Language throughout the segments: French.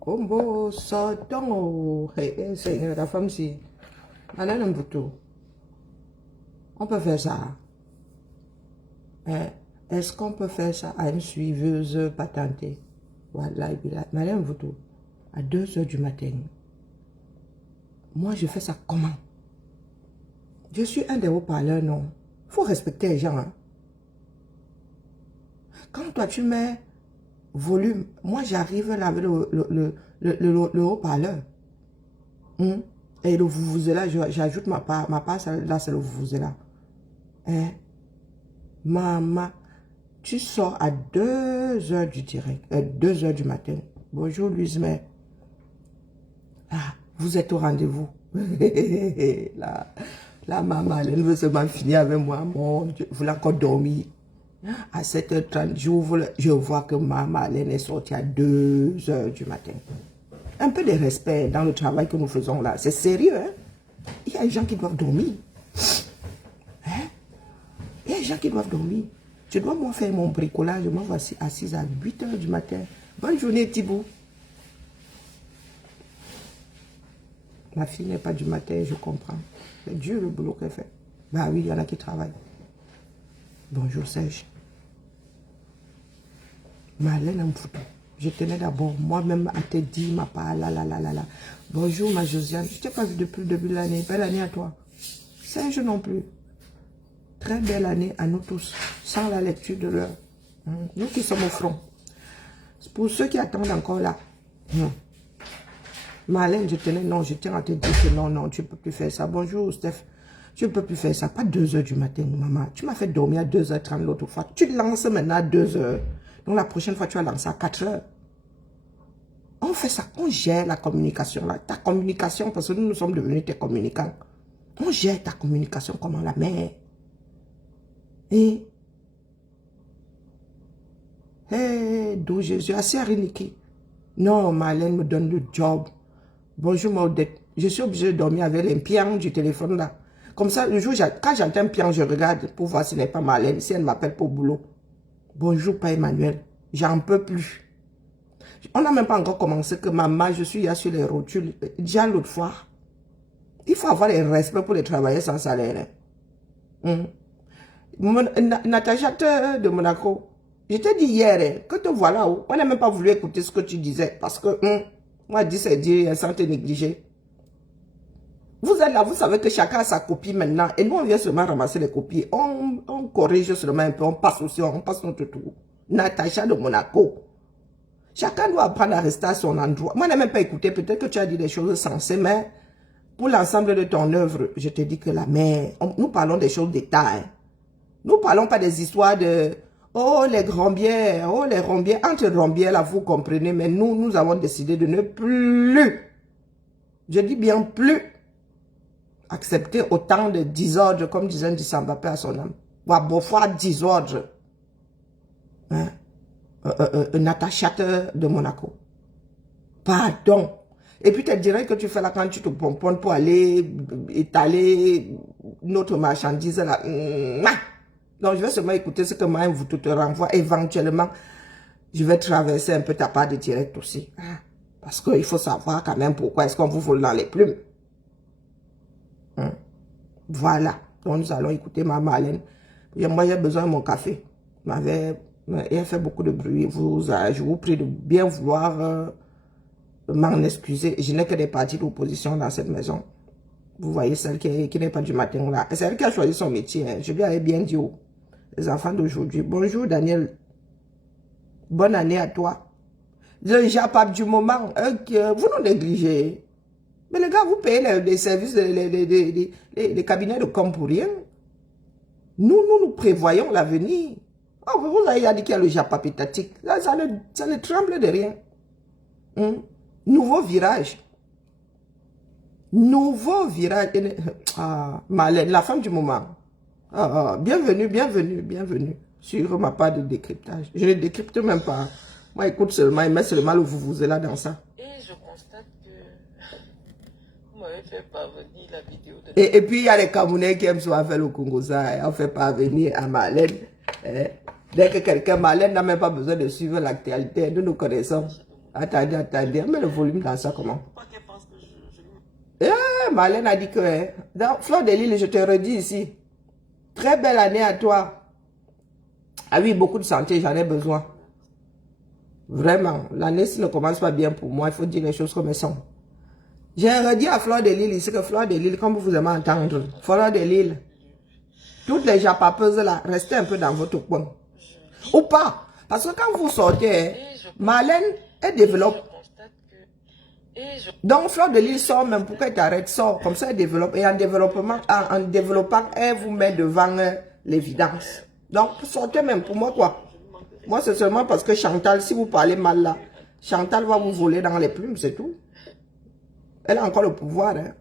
Combo, sortons. Hey, Seigneur, la femme, si. Madame Mboutou, on peut faire ça. Est-ce qu'on peut faire ça à une suiveuse patentée? Voilà, Madame Mboutou, à 2 heures du matin. Moi, je fais ça comment? Je suis un des haut-parleurs, non? Il faut respecter les gens. Hein? Quand toi, tu mets volume, moi, j'arrive là avec le haut-parleur. Et le vous-vous-là, j'ajoute ma part. Ma part, là, c'est le vous-vous-là. Hein? Maman, tu sors à 2 heures du direct, 2 heures du matin. Bonjour, Louise, mais... Ah, vous êtes au rendez-vous. La maman, elle veut seulement finir avec moi. Mon Dieu, vous l'avez encore dormi. À 7h30, je vois que maman, elle est sortie à 2 heures du matin. Un peu de respect dans le travail que nous faisons là. C'est sérieux, hein? Il y a des gens qui doivent dormir. Hein? Il y a des gens qui doivent dormir. Je dois moi faire mon bricolage. Je m'envoie assise à 8 heures du matin. Bonne journée, Thibaut. Ma fille n'est pas du matin, je comprends. C'est dur le boulot qu'elle fait. Bah oui, il y en a qui travaillent. Bonjour Serge. Marlène Mboutou. Je tenais d'abord moi-même à te dire ma part. Là. Bonjour ma Josiane. Je ne t'ai pas vu depuis le début de l'année. Belle année à toi. Serge non plus. Très belle année à nous tous. Sans la lecture de l'heure. Nous qui sommes au front. Pour ceux qui attendent encore là. Marlène, je tiens à te dire que non, tu ne peux plus faire ça. Bonjour, Steph. Tu ne peux plus faire ça. Pas 2 heures du matin, maman. Tu m'as fait dormir à 2h30 l'autre fois. Tu lances maintenant à 2 heures. Donc la prochaine fois, tu vas lancer à 4 heures. On fait ça. On gère la communication là. Ta communication, parce que nous sommes devenus tes communicants. On gère ta communication comme la mère. Et... d'où Jésus. Assez à Riniki. Non, Marlène me donne le job. Bonjour Maudette, je suis obligée de dormir avec les pians du téléphone là. Comme ça, le jour, quand j'entends un pian, je regarde pour voir si ce n'est pas Marlène, si elle m'appelle pour boulot. Bonjour, pas Emmanuel, j'en peux plus. On n'a même pas encore commencé que maman, je suis là sur les rotules. Déjà l'autre fois, il faut avoir le respect pour les travailleurs sans salaire. Natacha de Monaco, je t'ai dit hier que te voilà où. On n'a même pas voulu écouter ce que tu disais parce que... moi, dit c'est dire, sans te négliger. Vous êtes là, vous savez que chacun a sa copie maintenant. Et nous, on vient seulement ramasser les copies. On corrige seulement un peu, on passe aussi, on passe notre tour. Natacha de Monaco. Chacun doit apprendre à rester à son endroit. Moi, je n'ai même pas écouté. Peut-être que tu as dit des choses sensées, mais pour l'ensemble de ton œuvre, je te dis que la mère, nous parlons des choses d'État. Hein. Nous ne parlons pas des histoires de... Oh, les grands-bières, oh, les rombières. Entre rombières, là, vous comprenez, mais nous avons décidé de ne plus, je dis bien plus, accepter autant de désordres, comme disait Ndissamba Paix à son âme. Ou à Beaufoy, désordre. Hein? Natacha de Monaco. Pardon. Et puis, tu dirais que tu fais là quand tu te pomponnes pour aller étaler notre marchandise là. Donc, je vais seulement écouter ce que Mme vous te renvoie. Éventuellement, je vais traverser un peu ta part de direct aussi. Parce qu'il faut savoir quand même pourquoi est-ce qu'on vous vole dans les plumes. Voilà. Donc, nous allons écouter ma Marlène. Moi, j'ai besoin de mon café. Elle fait beaucoup de bruit. Je vous prie de bien vouloir m'en excuser. Je n'ai que des partis d'opposition dans cette maison. Vous voyez celle qui n'est pas du matin là. C'est elle qui a choisi son métier. Hein. Je lui avais bien dit aux enfants d'aujourd'hui. Bonjour Daniel. Bonne année à toi. Le JAPAP du moment, vous nous négligez. Mais les gars, vous payez les services, les cabinets de com pour rien. Nous prévoyons l'avenir. Oh, vous avez dit qu'il y a le JAPAP étatique. Là, ça ne tremble de rien. Nouveau virage. Nouveau virage. Marlène, la femme du moment. Bienvenue sur ma part de décryptage. Je ne décrypte même pas. Moi, écoute seulement, il met seulement le vous là dans ça. Et je constate que vous m'avez fait parvenir la vidéo de... Et puis, il y a les Camerounais qui aiment souvent faire le Congosa. On fait parvenir à Marlène. Dès que quelqu'un, Marlène n'a même pas besoin de suivre l'actualité. Nous connaissons. Attendez, mets le volume dans ça comment? Pourquoi qu'elle pense que je lui... Marlène a dit que, hein, dans Fleur de Lys, je te redis ici, très belle année à toi. Ah oui, beaucoup de santé, j'en ai besoin. Vraiment, l'année ne commence pas bien pour moi, il faut dire les choses comme elles sont. J'ai redit à Fleur de Lys ici que Fleur de Lys, comme vous aimez entendre, Fleur de Lys, toutes les japapeuses là, restez un peu dans votre coin. Ou pas, parce que quand vous sortez, Marlène, elle développe. Donc, Fleur de Lys sort même, pourquoi elle t'arrête, sort, comme ça elle développe. Et en développant, elle vous met devant l'évidence. Donc, sortez même, pour moi quoi. Moi, c'est seulement parce que Chantal, si vous parlez mal là, Chantal va vous voler dans les plumes, c'est tout. Elle a encore le pouvoir hein,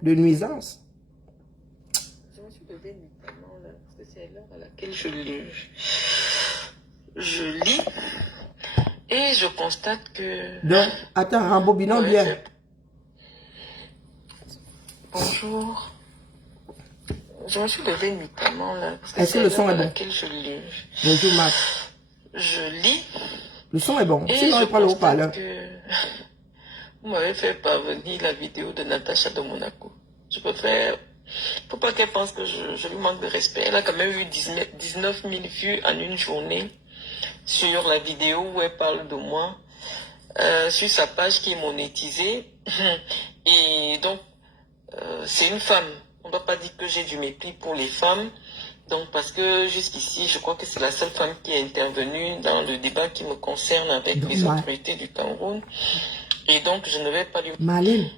de nuisance. Je me suis levée notamment là, parce que c'est l'heure à laquelle je lis. Et je constate que... Donc, attends, rembobinons bien. Bonjour. Je me suis levée notamment là, parce que est-ce que le son est bon? Bonjour Marc. Je lis. Le son est bon. Sinon, il parle au haut-parleur. Vous m'avez fait parvenir la vidéo de Natacha de Monaco. Je peux faire... Faut pas qu'elle pense que je lui manque de respect. Elle a quand même eu 19 000 vues en une journée sur la vidéo où elle parle de moi, sur sa page qui est monétisée. Et donc, c'est une femme. On ne doit pas dire que j'ai du mépris pour les femmes. Donc, parce que jusqu'ici, je crois que c'est la seule femme qui est intervenue dans le débat qui me concerne avec les autorités du Cameroun. Et donc, je ne vais pas lui... Marlène,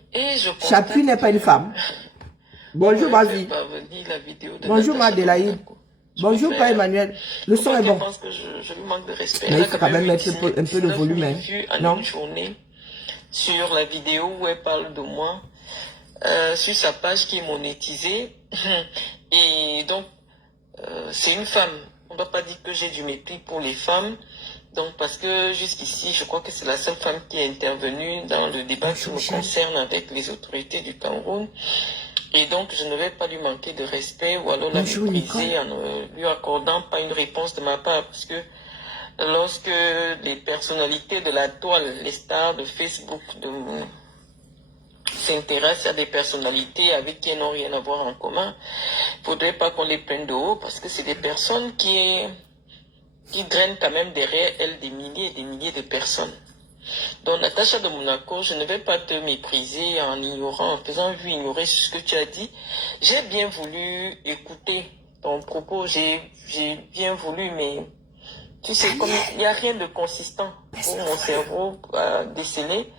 Chapuis n'est pas une femme. Bonjour, ma vie. Bonjour, ma Adélaïde. Bonjour, Père Emmanuel. Le son est bon. Je lui manque de respect. Mais il faut quand même mettre un peu de volume. Hein. Non. Sur la vidéo où elle parle de moi, sur sa page qui est monétisée. Et donc, c'est une femme. On ne doit pas dire que j'ai du mépris pour les femmes. Donc, parce que jusqu'ici, je crois que c'est la seule femme qui est intervenue dans le débat qui me concerne avec les autorités du Cameroun. Et donc, je ne vais pas lui manquer de respect ou alors la mépriser en ne lui accordant pas une réponse de ma part. Parce que lorsque les personnalités de la toile, les stars de Facebook, s'intéressent à des personnalités avec qui elles n'ont rien à voir en commun, il ne faudrait pas qu'on les prenne de haut parce que c'est des personnes qui drainent quand même derrière elles des milliers et des milliers de personnes. Donc, Natacha de Monaco, je ne vais pas te mépriser en ignorant, en faisant ignorer ce que tu as dit. J'ai bien voulu écouter ton propos, j'ai bien voulu, mais tu sais, comme il n'y a rien de consistant pour mon cerveau à déceler.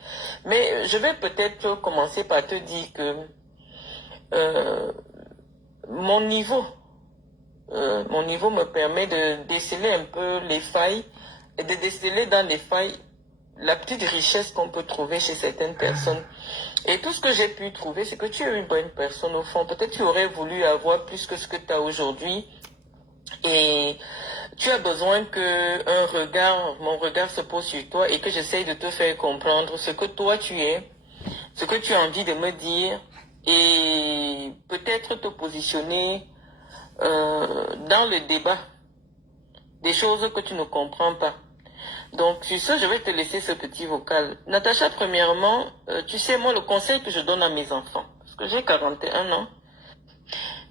Mais je vais peut-être commencer par te dire que mon niveau me permet de déceler un peu les failles et de déceler dans les failles la petite richesse qu'on peut trouver chez certaines personnes. Et tout ce que j'ai pu trouver, c'est que tu es une bonne personne au fond. Peut-être tu aurais voulu avoir plus que ce que tu as aujourd'hui. Et tu as besoin que mon regard se pose sur toi et que j'essaye de te faire comprendre ce que toi tu es, ce que tu as envie de me dire et peut-être te positionner dans le débat des choses que tu ne comprends pas. Donc, sur ce, je vais te laisser ce petit vocal. Natacha, premièrement, tu sais, moi, le conseil que je donne à mes enfants, parce que j'ai 41 ans,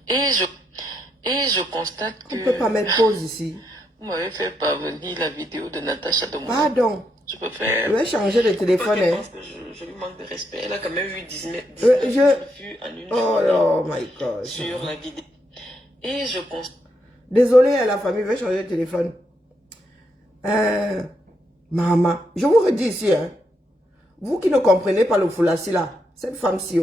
et je constate que... On ne peut pas mettre pause ici. Vous m'avez fait parvenir la vidéo de Natacha de Monaco. Pardon. Je peux faire... Je vais changer de téléphone. Je pense que je lui manque de respect. Elle a quand même eu 19 vues en une journée. Oh my God. Sur la vidéo. Et je constate... Désolée, la famille, je vais changer de téléphone. Maman, je vous redis ici, hein, vous qui ne comprenez pas le foulassi là, cette femme-ci,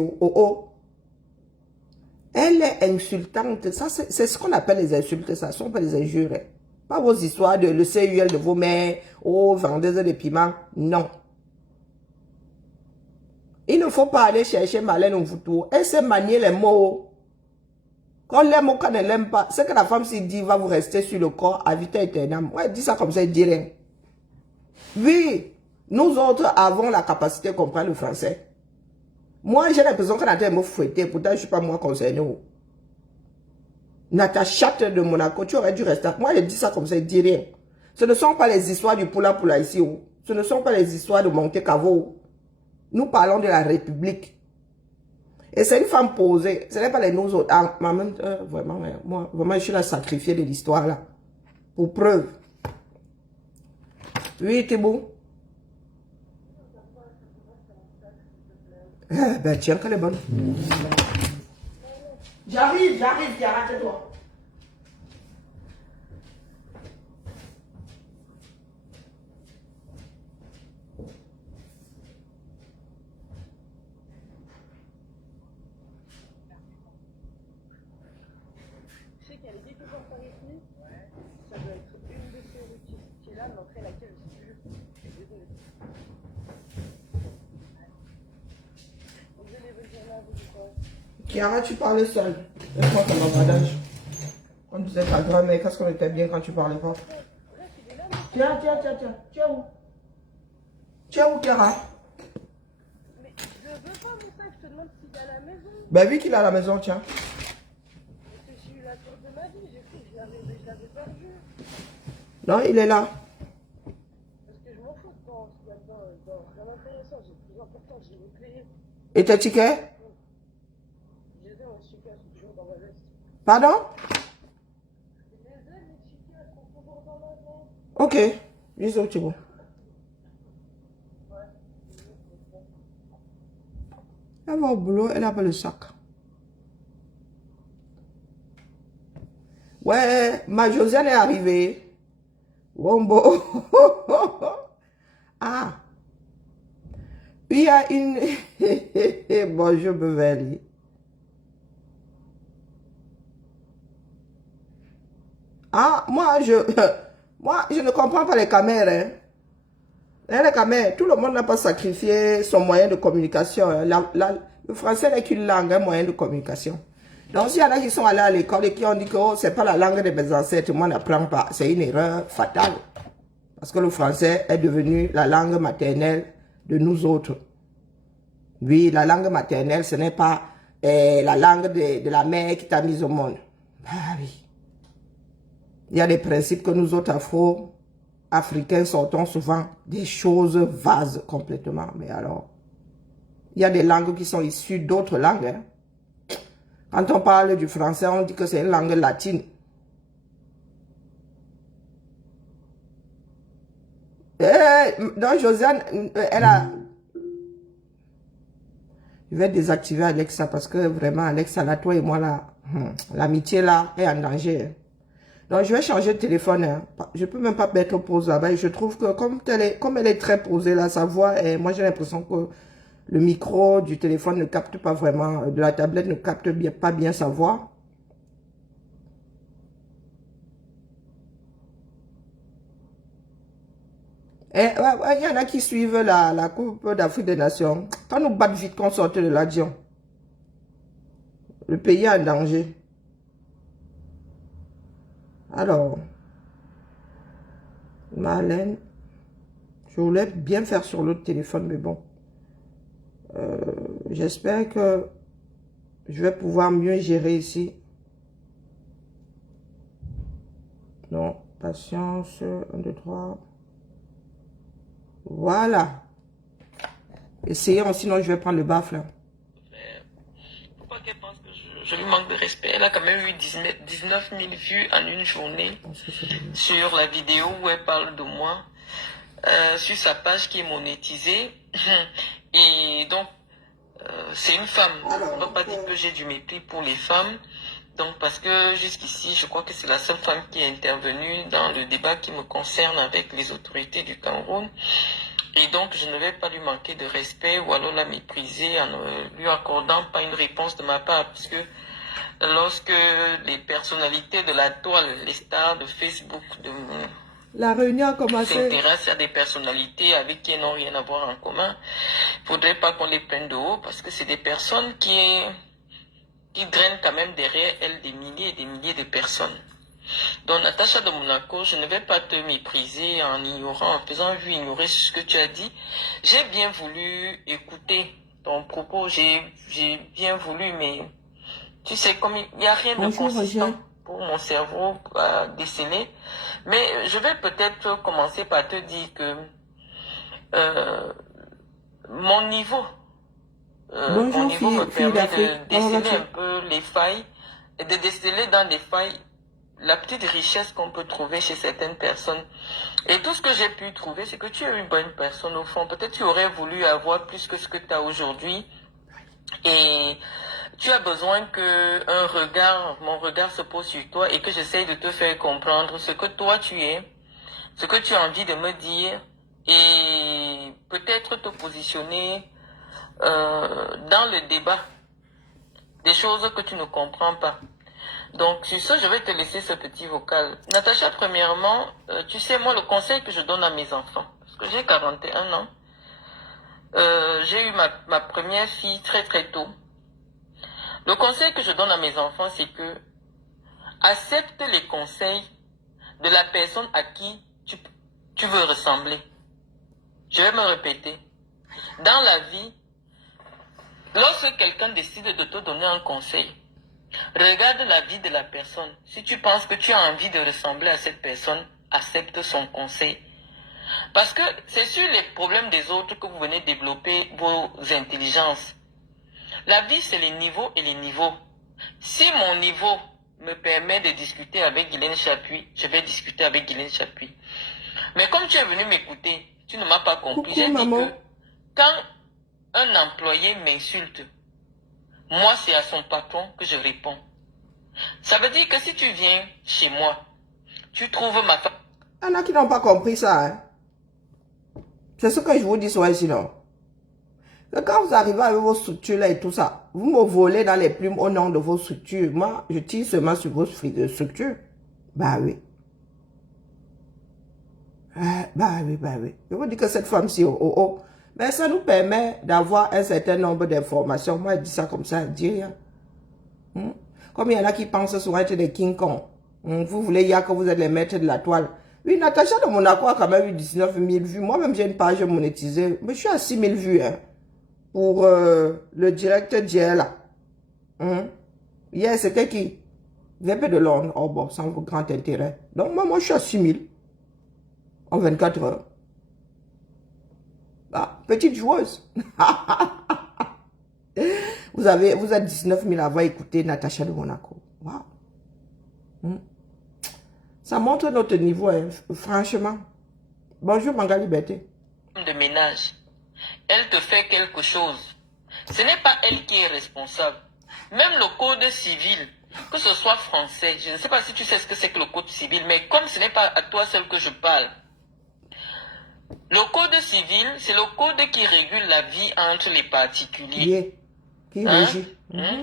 elle est insultante. Ça, c'est ce qu'on appelle les insultes, ça ne sont pas des injures. Hein. Pas vos histoires de le CUL de vos mères, vendeuse de piments, non. Il ne faut pas aller chercher Marlène au Voutour. Elle sait manier les mots. Qu'on l'aime ou qu'on ne l'aime pas, ce que la femme s'y dit va vous rester sur le corps à vitam aeternam. Ouais, elle dit ça comme ça, elle dit rien. Oui, nous autres avons la capacité de comprendre le français. Moi, j'ai l'impression qu'on a été me fouetter, pourtant je ne suis pas moi concerné. Natacha de Monaco, tu aurais dû rester. Moi, je dis ça comme ça, je dis rien. Ce ne sont pas les histoires du poula ici. Ce ne sont pas les histoires de Monte Cavo. Nous parlons de la République. Et c'est une femme posée. Ce n'est pas les nous autres. Ah, maman, vraiment, moi, vraiment, je suis la sacrifiée de l'histoire là. Pour preuve. Oui, Thibaut. Ben, tiens, qu'elle est bonne. J'arrive, Kiara, tais-toi. Je sais qu'il y a les découpeurs par ici. Ça doit être une de ces rues qui est là, mais après laquelle je sais plus. Je suis désolée. Vous allez venir là, vous dites quoi? Kiara, tu parlais seule. Laisse-moi ton bavardage. Quand tu disais ta grand-mère, qu'est-ce qu'on était bien quand tu parlais pas? Bref, il est là, mais... Tiens. Tu es où? Tu es où, Kiara? Mais je veux pas mon sac, je te demande s'il est à la maison. Ben, vu qu'il est à la maison, tiens. Parce que j'ai eu la tour de ma vie, j'ai cru que je l'avais perdu. Non, il est là. Parce que je m'en fous de quand il y a dedans, rien d'intéressant, j'ai plus important, j'ai les clés. Et tes tickets? Je les ai en chica, c'est toujours dans ma veste. Pardon? Je les ai, les chica, elles sont toujours dans ma veste. Ok. Bisous, Thibaut. Elle va au boulot, elle n'a pas le sac. Ouais, ma Josiane est arrivée. Wombo. Ah. Il y a une... Bonjour, Beverly. Ah, moi, je ne comprends pas les caméras. Hein. Les caméras, tout le monde n'a pas sacrifié son moyen de communication. Hein. Le français n'est qu'une langue, un moyen de communication. Donc, s'il y en a qui sont allés à l'école et qui ont dit que oh, c'est pas la langue de mes ancêtres, moi, n'apprends pas. C'est une erreur fatale. Parce que le français est devenu la langue maternelle de nous autres. Oui, la langue maternelle, ce n'est pas la langue de la mère qui t'a mise au monde. Ah oui. Il y a des principes que nous autres Afro-Africains sortons souvent des choses vases complètement. Mais alors, il y a des langues qui sont issues d'autres langues. Hein. Quand on parle du français, on dit que c'est une langue latine. Donc, Josiane, elle a... Je vais désactiver Alexa parce que vraiment, Alexa, là, toi et moi, là, l'amitié, là, est en danger. Hein. Donc, je vais changer de téléphone. Hein. Je ne peux même pas mettre pause là-bas. Et je trouve que comme elle est très posée, là, sa voix, et moi, j'ai l'impression que le micro du téléphone ne capte pas vraiment, de la tablette ne capte pas bien sa voix. Et il y en a qui suivent la Coupe d'Afrique des Nations. Quand nous battons vite qu'on sorte de l'avion, le pays est en danger. Alors, Marlène, je voulais bien faire sur l'autre téléphone, mais bon. J'espère que je vais pouvoir mieux gérer ici. Non, patience, 1, 2, 3. Voilà. Essayons, sinon je vais prendre le baffe là. Pourquoi qu'elle pense que je lui manque de respect? Elle a quand même eu 19 000 vues en une journée sur la vidéo où elle parle de moi, sur sa page qui est monétisée. Et donc, c'est une femme. On ne va pas dire que j'ai du mépris pour les femmes. Donc, parce que jusqu'ici, je crois que c'est la seule femme qui est intervenue dans le débat qui me concerne avec les autorités du Cameroun. Et donc, je ne vais pas lui manquer de respect ou alors la mépriser en ne lui accordant pas une réponse de ma part. Parce que lorsque les personnalités de la toile, les stars de Facebook, la réunion a commencé. S'intéressent à des personnalités avec qui elles n'ont rien à voir en commun, il ne faudrait pas qu'on les prenne de haut parce que c'est des personnes qui drainent quand même derrière elles des milliers et des milliers de personnes. Donc, Natacha de Monaco, je ne vais pas te mépriser en ignorant, en faisant ignorer ce que tu as dit. J'ai bien voulu écouter ton propos, j'ai bien voulu, mais tu sais, comme il n'y a rien de consistant pour mon cerveau à déceler. Mais je vais peut-être commencer par te dire que mon niveau, Bonjour, mon niveau me fille permet d'Afrique. de Comment déceler vas-tu? un peu les failles et de déceler dans les failles la petite richesse qu'on peut trouver chez certaines personnes. Et tout ce que j'ai pu trouver, c'est que tu es une bonne personne au fond. Peut-être tu aurais voulu avoir plus que ce que tu as aujourd'hui. Et tu as besoin que mon regard se pose sur toi et que j'essaye de te faire comprendre ce que toi tu es, ce que tu as envie de me dire et peut-être te positionner dans le débat des choses que tu ne comprends pas. Donc, sur ce, je vais te laisser ce petit vocal. Natacha, premièrement, tu sais, moi, le conseil que je donne à mes enfants, parce que j'ai 41 ans, j'ai eu ma première fille très très tôt. Le conseil que je donne à mes enfants, c'est que accepte les conseils de la personne à qui tu veux ressembler. Je vais me répéter. Dans la vie, lorsque quelqu'un décide de te donner un conseil, regarde la vie de la personne. Si tu penses que tu as envie de ressembler à cette personne, accepte son conseil. Parce que c'est sur les problèmes des autres que vous venez développer vos intelligences. La vie, c'est les niveaux et les niveaux. Si mon niveau me permet de discuter avec Guylaine Chapuis, je vais discuter avec Guylaine Chapuis. Mais comme tu es venu m'écouter, tu ne m'as pas compris. J'ai dit que quand un employé m'insulte, moi, c'est à son patron que je réponds. Ça veut dire que si tu viens chez moi, tu trouves ma femme. Il y en a qui n'ont pas compris ça. Hein. C'est ce que je vous dis souvent ici, non? Que quand vous arrivez avec vos structures là et tout ça, vous me volez dans les plumes au nom de vos structures. Moi, je tire seulement sur vos structures. Bah oui. Bah oui. Je vous dis que cette femme-ci, mais ça nous permet d'avoir un certain nombre d'informations. Moi, je dis ça comme ça, je dis rien. Comme il y en a qui pensent souvent être des King Kong. Vous voulez dire que vous êtes les maîtres de la toile. Oui, Natacha de Monaco a quand même eu 19 000 vues. Moi-même, j'ai une page monétisée. Mais je suis à 6 000 vues. Hein, pour le direct d'hier, là. Hier, c'était qui? VP de Londres. Oh bon, sans grand intérêt. Donc, moi, je suis à 6 000. En 24 heures. Ah, petite joueuse. Vous êtes 19 000 à avoir écouté Natacha de Monaco. Waouh. Ça montre notre niveau, hein, franchement. Bonjour, Manga Liberté. De ménage, elle te fait quelque chose. Ce n'est pas elle qui est responsable. Même le code civil, que ce soit français, je ne sais pas si tu sais ce que c'est que le code civil, mais comme ce n'est pas à toi seul que je parle, le code civil, c'est le code qui régule la vie entre les particuliers. Qui régit.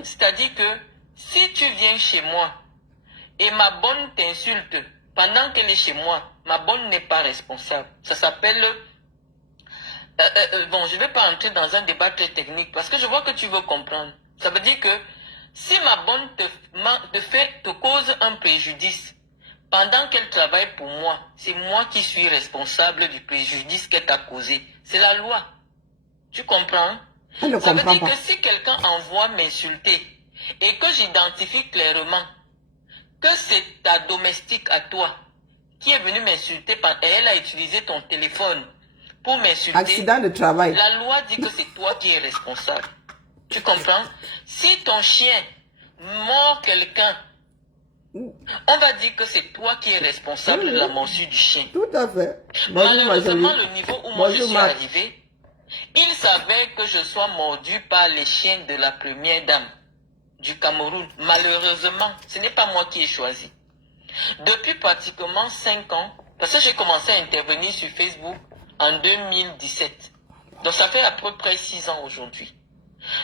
C'est-à-dire que si tu viens chez moi et ma bonne t'insulte pendant qu'elle est chez moi, ma bonne n'est pas responsable. Ça s'appelle... bon, je ne vais pas entrer dans un débat très technique parce que je vois que tu veux comprendre. Ça veut dire que si ma bonne te cause un préjudice pendant qu'elle travaille pour moi, c'est moi qui suis responsable du préjudice qu'elle t'a causé. C'est la loi. Tu comprends? Ça veut dire que si quelqu'un envoie m'insulter et que j'identifie clairement que c'est ta domestique à toi qui est venue m'insulter et elle a utilisé ton téléphone pour m'insulter. Accident de travail. La loi dit que c'est toi qui es responsable. Tu comprends? Si ton chien mord quelqu'un, on va dire que c'est toi qui es responsable de la morsure du chien. Tout à fait. Malheureusement, le niveau où moi je suis arrivé, il savait que je sois mordu par les chiens de la première dame du Cameroun. Malheureusement, ce n'est pas moi qui ai choisi. Depuis pratiquement 5 ans, parce que j'ai commencé à intervenir sur Facebook en 2017. Donc ça fait à peu près 6 ans aujourd'hui.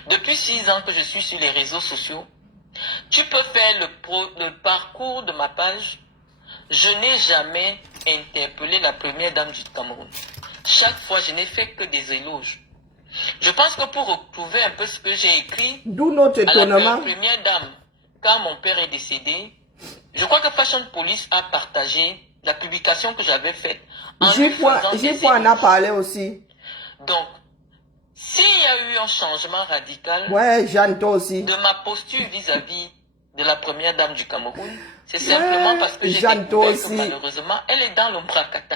Depuis 6 ans que je suis sur les réseaux sociaux, tu peux faire le parcours de ma page. Je n'ai jamais interpellé la première dame du Cameroun. Chaque fois, je n'ai fait que des éloges. Je pense que pour retrouver un peu ce que j'ai écrit d'où notre étonnement. À la première dame, quand mon père est décédé, je crois que Fashion Police a partagé la publication que j'avais faite. J'ai en a parlé aussi. Donc, s'il y a eu un changement radical Jeanne, toi aussi. de ma posture vis-à-vis de la première dame du Cameroun, c'est simplement parce que j'ai découvert que malheureusement, elle est dans le Mbrakata.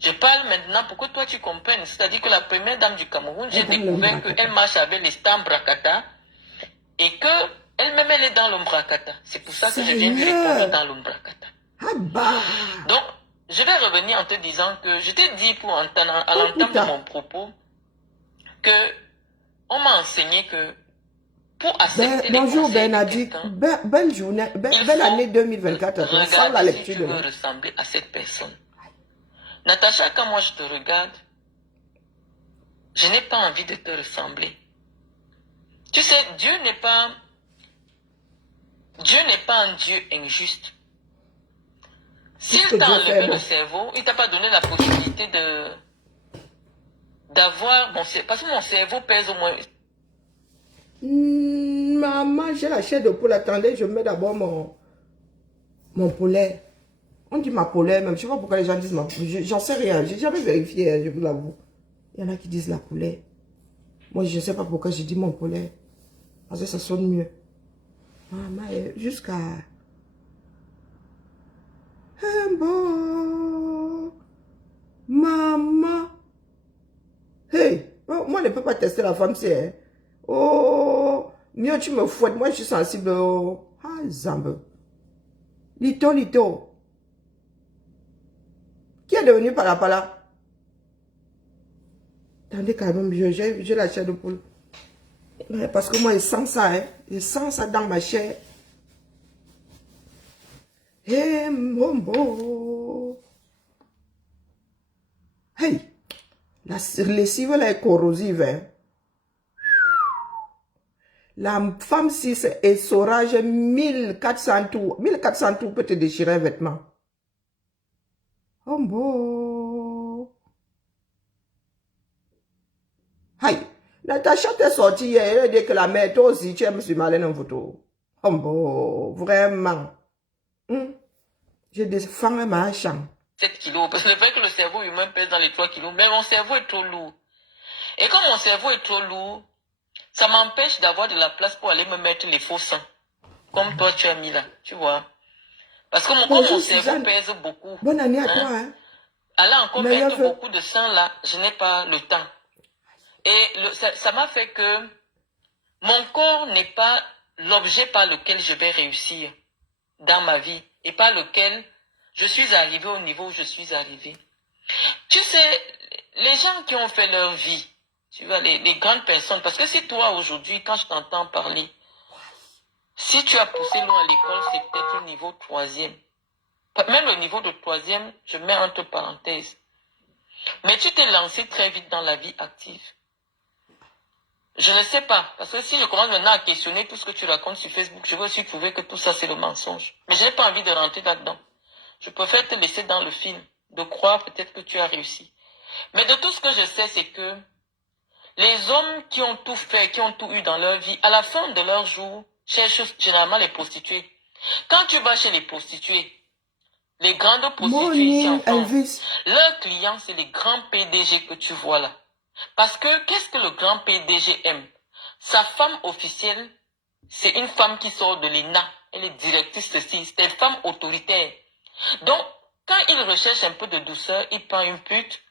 Je parle maintenant pour que toi tu comprennes. C'est-à-dire que la première dame du Cameroun, j'ai Elle est dans découvert l'Ombrakata. qu'elle marche avec les Stambrakata et qu'elle-même elle est dans l'Ombrakata. C'est pour ça que je viens lui répondre Seigneur. dans l'Ombrakata. Ah bah. Donc, je vais revenir en te disant que je t'ai dit à Oh l'entame de putain. mon propos que on m'a enseigné que pour accepter les Bonjour conseils de Bernadette. quelqu'un, Belle journée, il belle faut année 2024 à toi, sans la regarder si lecture tu de veux là. ressembler à cette personne. Natacha, quand moi je te regarde, je n'ai pas envie de te ressembler. Tu sais, Dieu n'est pas un Dieu injuste. S'il Puisque t'a Dieu fait enlevé bon. le cerveau, il t'a pas donné la possibilité d'avoir mon cerveau. Parce que mon cerveau pèse au moins. Maman, j'ai la chair de poule. Attendez, je mets d'abord mon poulet. On dit ma poulet même. Je sais pas pourquoi les gens disent ma poulet. J'en sais rien. J'ai jamais vérifié, hein, je vous l'avoue. Il y en a qui disent la poulet. Moi, je ne sais pas pourquoi j'ai dit mon poulet. Parce que ça sonne mieux. Maman, jusqu'à... Bon. Maman. Hey, oh, moi, je ne peux pas tester la femme, c'est... Hein. Oh, mieux tu me fouettes. Moi, je suis sensible. Oh. Ah, zambe. Lito, lito. Qui est devenu par là? Attendez quand même, j'ai la chair de poule. Ouais, parce que moi, je sens ça, hein. Je sens ça dans ma chair. Hey, mombo. Hey, la lessive là est corrosive, hein. La femme, si c'est essorage, 1400 tours. 1400 tours peut te déchirer un vêtement. Oh bon. Aïe. Natacha t'est sortie hier, elle a dit que la mère, toi aussi, tu aimes sur Marlène en photo. Oh bon, vraiment. Je défends ma chambre. 7 kilos. Parce que c'est vrai que le cerveau humain pèse dans les 3 kilos. Mais mon cerveau est trop lourd. Et comme mon cerveau est trop lourd, ça m'empêche d'avoir de la place pour aller me mettre les faux seins. Comme toi, tu as mis là. Tu vois. Parce que comme mon cerveau pèse beaucoup. Bonne année à toi, hein. aller encore mettre beaucoup de sang là, je n'ai pas le temps. Et ça m'a fait que mon corps n'est pas l'objet par lequel je vais réussir dans ma vie et par lequel je suis arrivé au niveau où je suis arrivé. Tu sais, les gens qui ont fait leur vie, tu vois, les grandes personnes, parce que c'est toi aujourd'hui, quand je t'entends parler, si tu as poussé loin à l'école, c'est peut-être au niveau 3e. Même le niveau de 3e, je mets entre parenthèses. Mais tu t'es lancé très vite dans la vie active. Je ne sais pas, parce que si je commence maintenant à questionner tout ce que tu racontes sur Facebook, je vais aussi trouver que tout ça c'est le mensonge. Mais je n'ai pas envie de rentrer là-dedans. Je préfère te laisser dans le film, de croire peut-être que tu as réussi. Mais de tout ce que je sais, c'est que les hommes qui ont tout fait, qui ont tout eu dans leur vie, à la fin de leur jour, cherchent généralement les prostituées. Quand tu vas chez les prostituées, les grandes prostituées ici en France, leurs clients, c'est les grands PDG que tu vois là. Parce que, qu'est-ce que le grand PDG aime? Sa femme officielle, c'est une femme qui sort de l'ENA. Elle est directrice ceci, c'est une femme autoritaire. Donc, quand il recherche un peu de douceur, il prend une pute,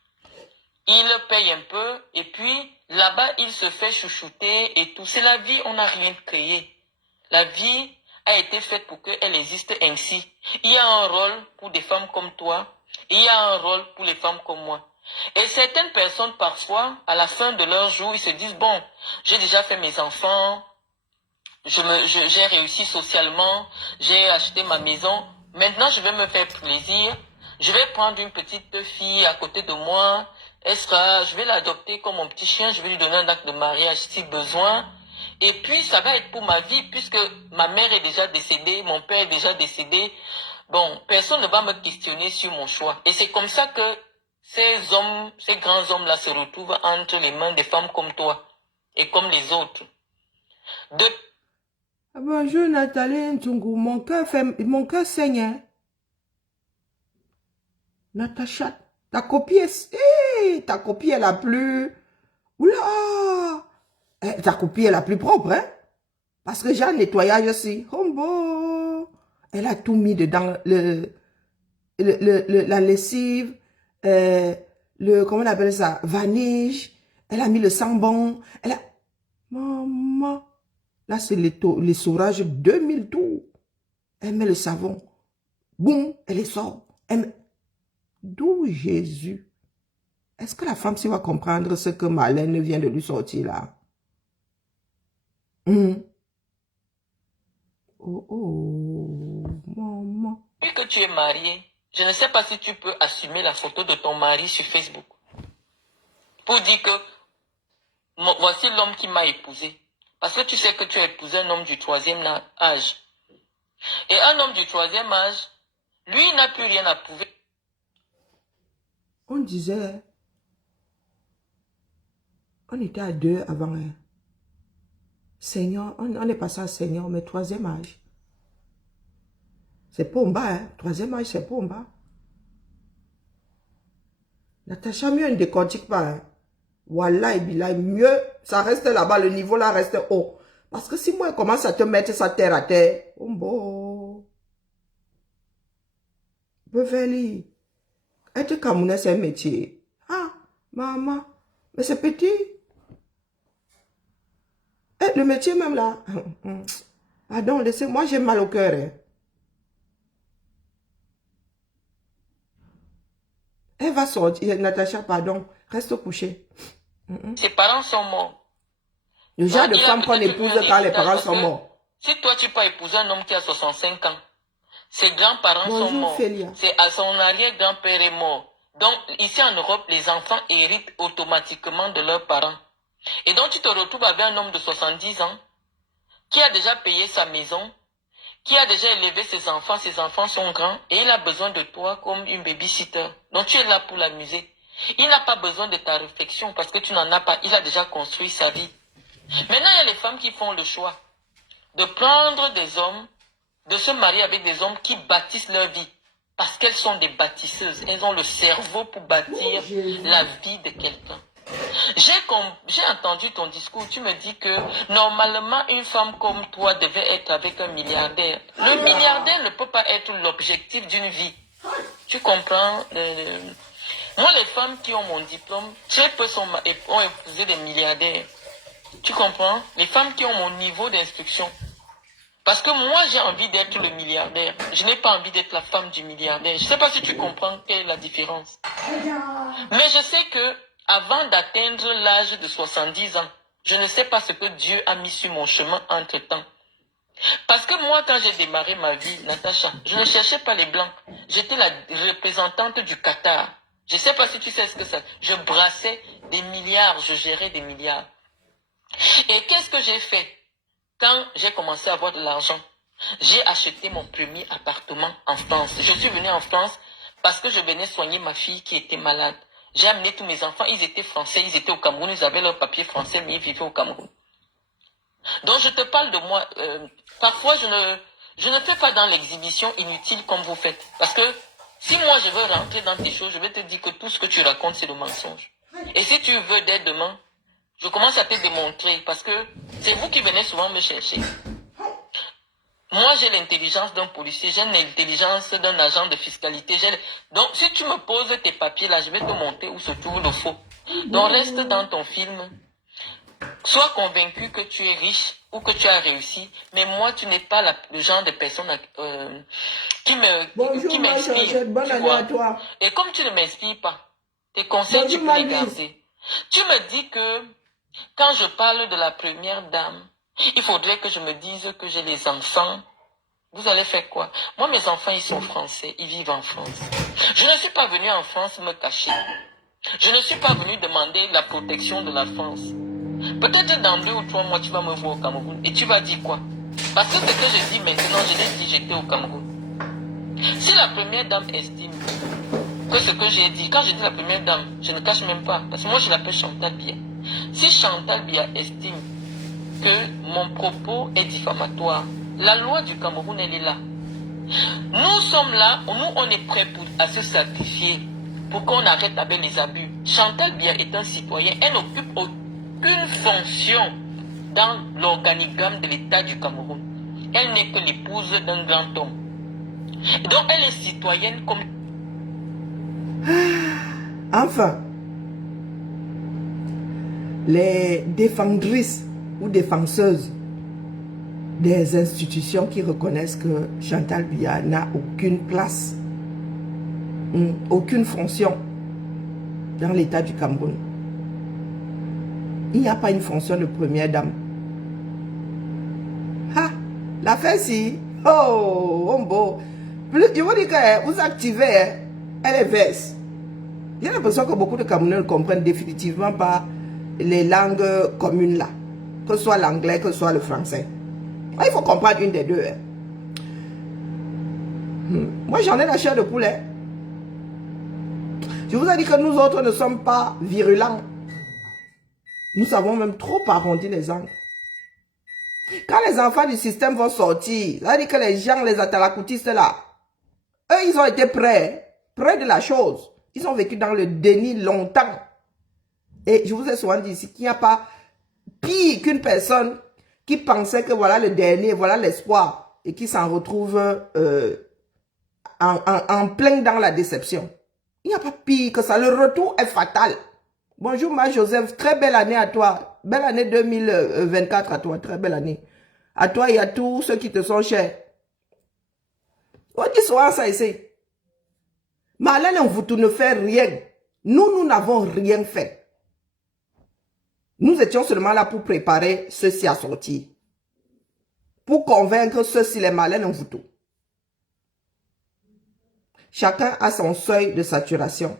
il paye un peu, et puis, là-bas, il se fait chouchouter et tout. C'est la vie, on n'a rien créé. La vie a été faite pour qu'elle existe ainsi. Il y a un rôle pour des femmes comme toi, et il y a un rôle pour les femmes comme moi. Et certaines personnes, parfois, à la fin de leur jour, ils se disent, bon, j'ai déjà fait mes enfants, j'ai réussi socialement, j'ai acheté ma maison, maintenant je vais me faire plaisir, je vais prendre une petite fille à côté de moi, je vais l'adopter comme mon petit chien, je vais lui donner un acte de mariage si besoin, et puis ça va être pour ma vie, puisque ma mère est déjà décédée, mon père est déjà décédé, bon, personne ne va me questionner sur mon choix. Et c'est comme ça que ces hommes, ces grands hommes-là se retrouvent entre les mains des femmes comme toi et comme les autres. Bonjour Nathalie Ntungu, mon cœur saigne. Hein? Natacha, ta copie est la plus... Oula! Ta copie est la plus propre, hein? Parce que j'ai un nettoyage aussi. Hombo! Elle a tout mis dedans, la lessive. comment on appelle ça, vanille, elle a mis le sambon, elle a... Maman, là c'est l'essorage 2000 tours. Elle met le savon, boum, elle les sort. D'où Jésus? Est-ce que la femme va comprendre ce que Marlène vient de lui sortir là? Oh, oh, maman. Depuis que tu es marié, je ne sais pas si tu peux assumer la photo de ton mari sur Facebook. Pour dire que voici l'homme qui m'a épousé. Parce que tu sais que tu as épousé un homme du 3e âge. Et un homme du 3e âge, lui, il n'a plus rien à prouver. On disait, on était à 2 avant. Hein. Seigneur, on est passé à Seigneur, mais 3e âge. C'est Pomba, hein. 3e âge, c'est Pomba. Natacha, mieux ne décortique pas. Hein. Wallah et billah, mieux, ça reste là-bas, le niveau là reste haut. Parce que si moi, elle commence à te mettre ça terre à terre, oh bon. Beveli, être Camerounais, c'est un métier. Ah, maman, mais c'est petit. Eh, le métier même là. Pardon, laissez-moi, j'ai mal au cœur. Hein. Elle va sortir, Natacha, pardon, reste couchée. Ses parents sont morts. Le genre de femme qu'on épouse quand les parents sont morts. Si toi, tu peux épouser un homme qui a 65 ans, ses grands-parents sont morts. C'est à son arrière-grand-père est mort. Donc, ici en Europe, les enfants héritent automatiquement de leurs parents. Et donc, tu te retrouves avec un homme de 70 ans qui a déjà payé sa maison, qui a déjà élevé ses enfants sont grands et il a besoin de toi comme une babysitter. Donc, tu es là pour l'amuser. Il n'a pas besoin de ta réflexion parce que tu n'en as pas. Il a déjà construit sa vie. Maintenant, il y a les femmes qui font le choix de prendre des hommes, de se marier avec des hommes qui bâtissent leur vie. Parce qu'elles sont des bâtisseuses. Elles ont le cerveau pour bâtir la vie de quelqu'un. J'ai entendu ton discours. Tu me dis que normalement, une femme comme toi devait être avec un milliardaire. Le milliardaire ne peut pas être l'objectif d'une vie. Tu comprends? Moi, les femmes qui ont mon diplôme, très peu ont épousé des milliardaires. Tu comprends? Les femmes qui ont mon niveau d'instruction. Parce que moi, j'ai envie d'être le milliardaire. Je n'ai pas envie d'être la femme du milliardaire. Je ne sais pas si tu comprends quelle est la différence. Mais je sais que avant d'atteindre l'âge de 70 ans, je ne sais pas ce que Dieu a mis sur mon chemin entre-temps. Parce que moi, quand j'ai démarré ma vie, Natacha, je ne cherchais pas les blancs. J'étais la représentante du Qatar. Je ne sais pas si tu sais ce que c'est. Je brassais des milliards, je gérais des milliards. Et qu'est-ce que j'ai fait? Quand j'ai commencé à avoir de l'argent, j'ai acheté mon premier appartement en France. Je suis venue en France parce que je venais soigner ma fille qui était malade. J'ai amené tous mes enfants, ils étaient français, ils étaient au Cameroun, ils avaient leur papier français, mais ils vivaient au Cameroun. Donc je te parle de moi. Parfois, je ne fais pas dans l'exhibition inutile comme vous faites. Parce que si moi je veux rentrer dans tes choses, je vais te dire que tout ce que tu racontes, c'est le mensonge. Et si tu veux dès demain, je commence à te démontrer parce que c'est vous qui venez souvent me chercher. Moi, j'ai l'intelligence d'un policier, j'ai l'intelligence d'un agent de fiscalité. Donc, si tu me poses tes papiers là, je vais te montrer où se trouve le faux. Donc, reste dans ton film. Sois convaincu que tu es riche ou que tu as réussi. Mais moi, tu n'es pas le genre de personne qui m'inspire. Bonne année à toi. Et comme tu ne m'inspires pas, tes conseils, tu peux les garder. Tu me dis que quand je parle de la première dame, il faudrait que je me dise que j'ai les enfants. Vous allez faire quoi? Moi, mes enfants, ils sont français. Ils vivent en France. Je ne suis pas venu en France me cacher. Je ne suis pas venu demander la protection de la France. Peut-être dans 2 ou 3 mois, tu vas me voir au Cameroun. Et tu vas dire quoi? Parce que ce que je dis maintenant, je l'ai dit, j'étais au Cameroun. Si la première dame estime que ce que j'ai dit, quand je dis la première dame, je ne cache même pas. Parce que moi, je l'appelle Chantal Biya. Si Chantal Biya estime que mon propos est diffamatoire, la loi du Cameroun, elle est là. Nous sommes là, nous, on est prêts à se sacrifier pour qu'on arrête avec les abus. Chantal Biya est un citoyen, elle n'occupe aucune fonction dans l'organigramme de l'État du Cameroun. Elle n'est que l'épouse d'un grand homme. Donc, elle est citoyenne comme... Enfin, les défendrices ou défenseuses des institutions qui reconnaissent que Chantal Biya n'a aucune place, aucune fonction dans l'État du Cameroun. Il n'y a pas une fonction de première dame. Ah, l'affaire si, oh, beau. Je vous dis que vous activez, elle est verse. J'ai l'impression que beaucoup de Camerounais ne comprennent définitivement pas les langues communes là. Que ce soit l'anglais, que ce soit le français. Il faut comprendre une des deux. Moi, j'en ai la chair de poulet. Je vous ai dit que nous autres ne sommes pas virulents. Nous savons même trop arrondir les angles. Quand les enfants du système vont sortir, ça veut dire que les gens, les atalakoutistes là, eux, ils ont été près de la chose. Ils ont vécu dans le déni longtemps. Et je vous ai souvent dit ici qu'il n'y a pas pire qu'une personne qui pensait que voilà le dernier, voilà l'espoir, et qui s'en retrouve en plein dans la déception. Il n'y a pas pire que ça. Le retour est fatal. Bonjour Joseph, très belle année à toi. Belle année 2024 à toi, très belle année. À toi et à tous ceux qui te sont chers. On dit souvent ça ici. Malin Mvoutou ne fait rien. Nous n'avons rien fait. Nous étions seulement là pour préparer ceux-ci à sortir. Pour convaincre ceux-ci les malins Mvoutou. Chacun a son seuil de saturation.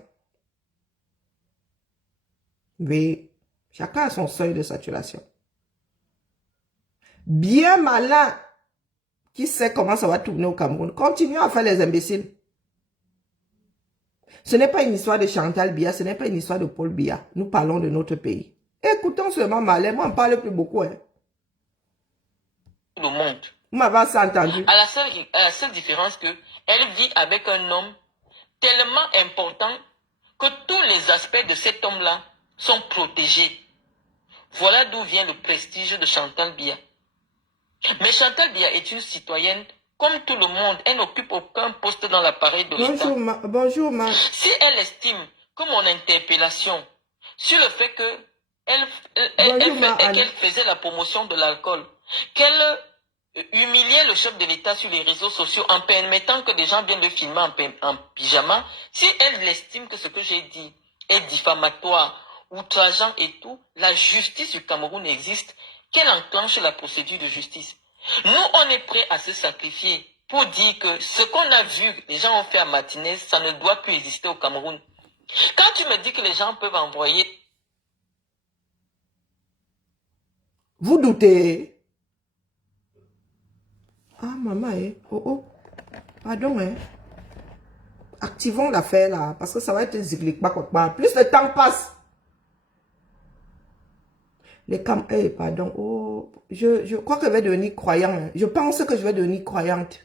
Oui, chacun a son seuil de saturation. Bien malin qui sait comment ça va tourner au Cameroun. Continuons à faire les imbéciles. Ce n'est pas une histoire de Chantal Biya, ce n'est pas une histoire de Paul Biya. Nous parlons de notre pays. Écoutons seulement Malin, moi on ne parle plus beaucoup. Hein. Le monde. Vous m'avez assez entendu. À la seule différence que elle vit avec un homme tellement important que tous les aspects de cet homme-là sont protégés. Voilà d'où vient le prestige de Chantal Biya. Mais Chantal Biya est une citoyenne comme tout le monde. Elle n'occupe aucun poste dans l'appareil de l'État. Bonjour, ma. Si elle estime que mon interpellation sur le fait qu'elle faisait la promotion de l'alcool, qu'elle humiliait le chef de l'État sur les réseaux sociaux en permettant que des gens viennent le filmer en pyjama, si elle estime que ce que j'ai dit est diffamatoire, outrageant et tout, la justice du Cameroun existe, qu'elle enclenche la procédure de justice. Nous, on est prêts à se sacrifier pour dire que ce qu'on a vu, les gens ont fait à Martinez, ça ne doit plus exister au Cameroun. Quand tu me dis que les gens peuvent envoyer... Vous doutez? Ah, maman, eh. Oh. Pardon, hein. Activons l'affaire là, parce que ça va être ziklik. Plus le temps passe. Pardon. Oh, je crois que je vais devenir croyant. Hein. Je pense que je vais devenir croyante.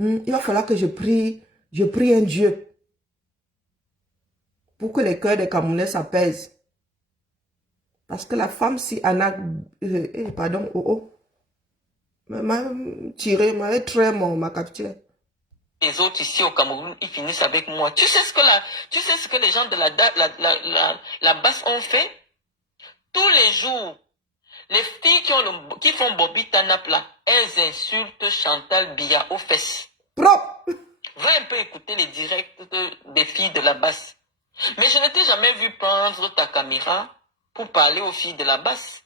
Il va falloir que je prie un Dieu. Pour que les cœurs des Camerounais s'apaisent. Parce que la femme, si Anna... pardon. M'a tiré, m'a très ma capture. Les autres ici au Cameroun, ils finissent avec moi. Tu sais ce que les gens de la basse ont fait? Tous les jours, les filles qui font Bobby Tanap là, elles insultent Chantal Biya aux fesses. Propre. Va un peu écouter les directs des filles de la basse. Mais je ne t'ai jamais vu prendre ta caméra pour parler aux filles de la basse.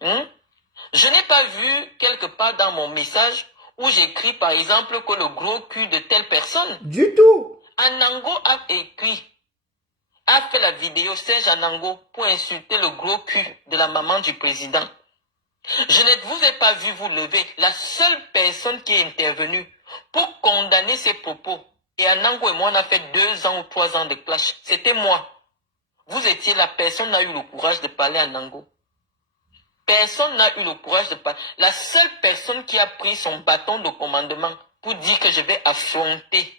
Je n'ai pas vu quelque part dans mon message où j'écris par exemple que le gros cul de telle personne. Du tout. Anango a fait la vidéo Serge Anango pour insulter le gros cul de la maman du président. Je ne vous ai pas vu vous lever. La seule personne qui est intervenue pour condamner ces propos, et Anango et moi on a fait 2 ans ou 3 ans de clash, c'était moi. Vous étiez la personne n'a eu le courage de parler à Anango. Personne n'a eu le courage de parler. La seule personne qui a pris son bâton de commandement pour dire que je vais affronter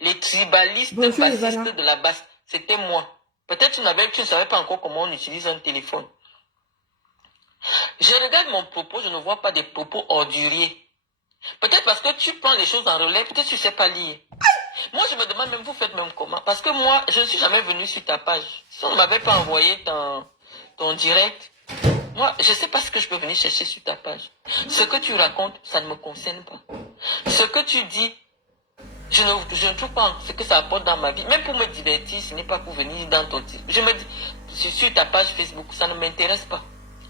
les tribalistes bassistes de la basse, c'était moi. Peut-être tu ne savais pas encore comment on utilise un téléphone. Je regarde mon propos, je ne vois pas des propos orduriers. Peut-être parce que tu prends les choses en relais, peut-être que tu ne sais pas lire. Moi, je me demande même, vous faites même comment? Parce que moi, je ne suis jamais venu sur ta page. Si on ne m'avait pas envoyé ton direct, moi, je ne sais pas ce que je peux venir chercher sur ta page. Ce que tu racontes, ça ne me concerne pas. Ce que tu dis, je ne trouve pas ce que ça apporte dans ma vie. Même pour me divertir, ce n'est pas pour venir dans ton titre. Je me dis, sur ta page Facebook, ça ne m'intéresse pas.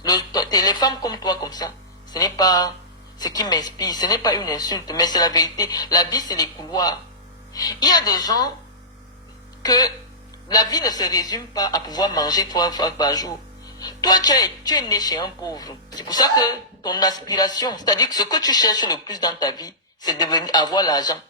Les femmes comme toi, comme ça, ce n'est pas ce qui m'inspire. Ce n'est pas une insulte, mais c'est la vérité. La vie, c'est les couloirs. Il y a des gens que la vie ne se résume pas à pouvoir manger 3 fois par jour. Toi, tu es né chez un pauvre. C'est pour ça que ton aspiration, c'est-à-dire que ce que tu cherches le plus dans ta vie, c'est de avoir l'argent.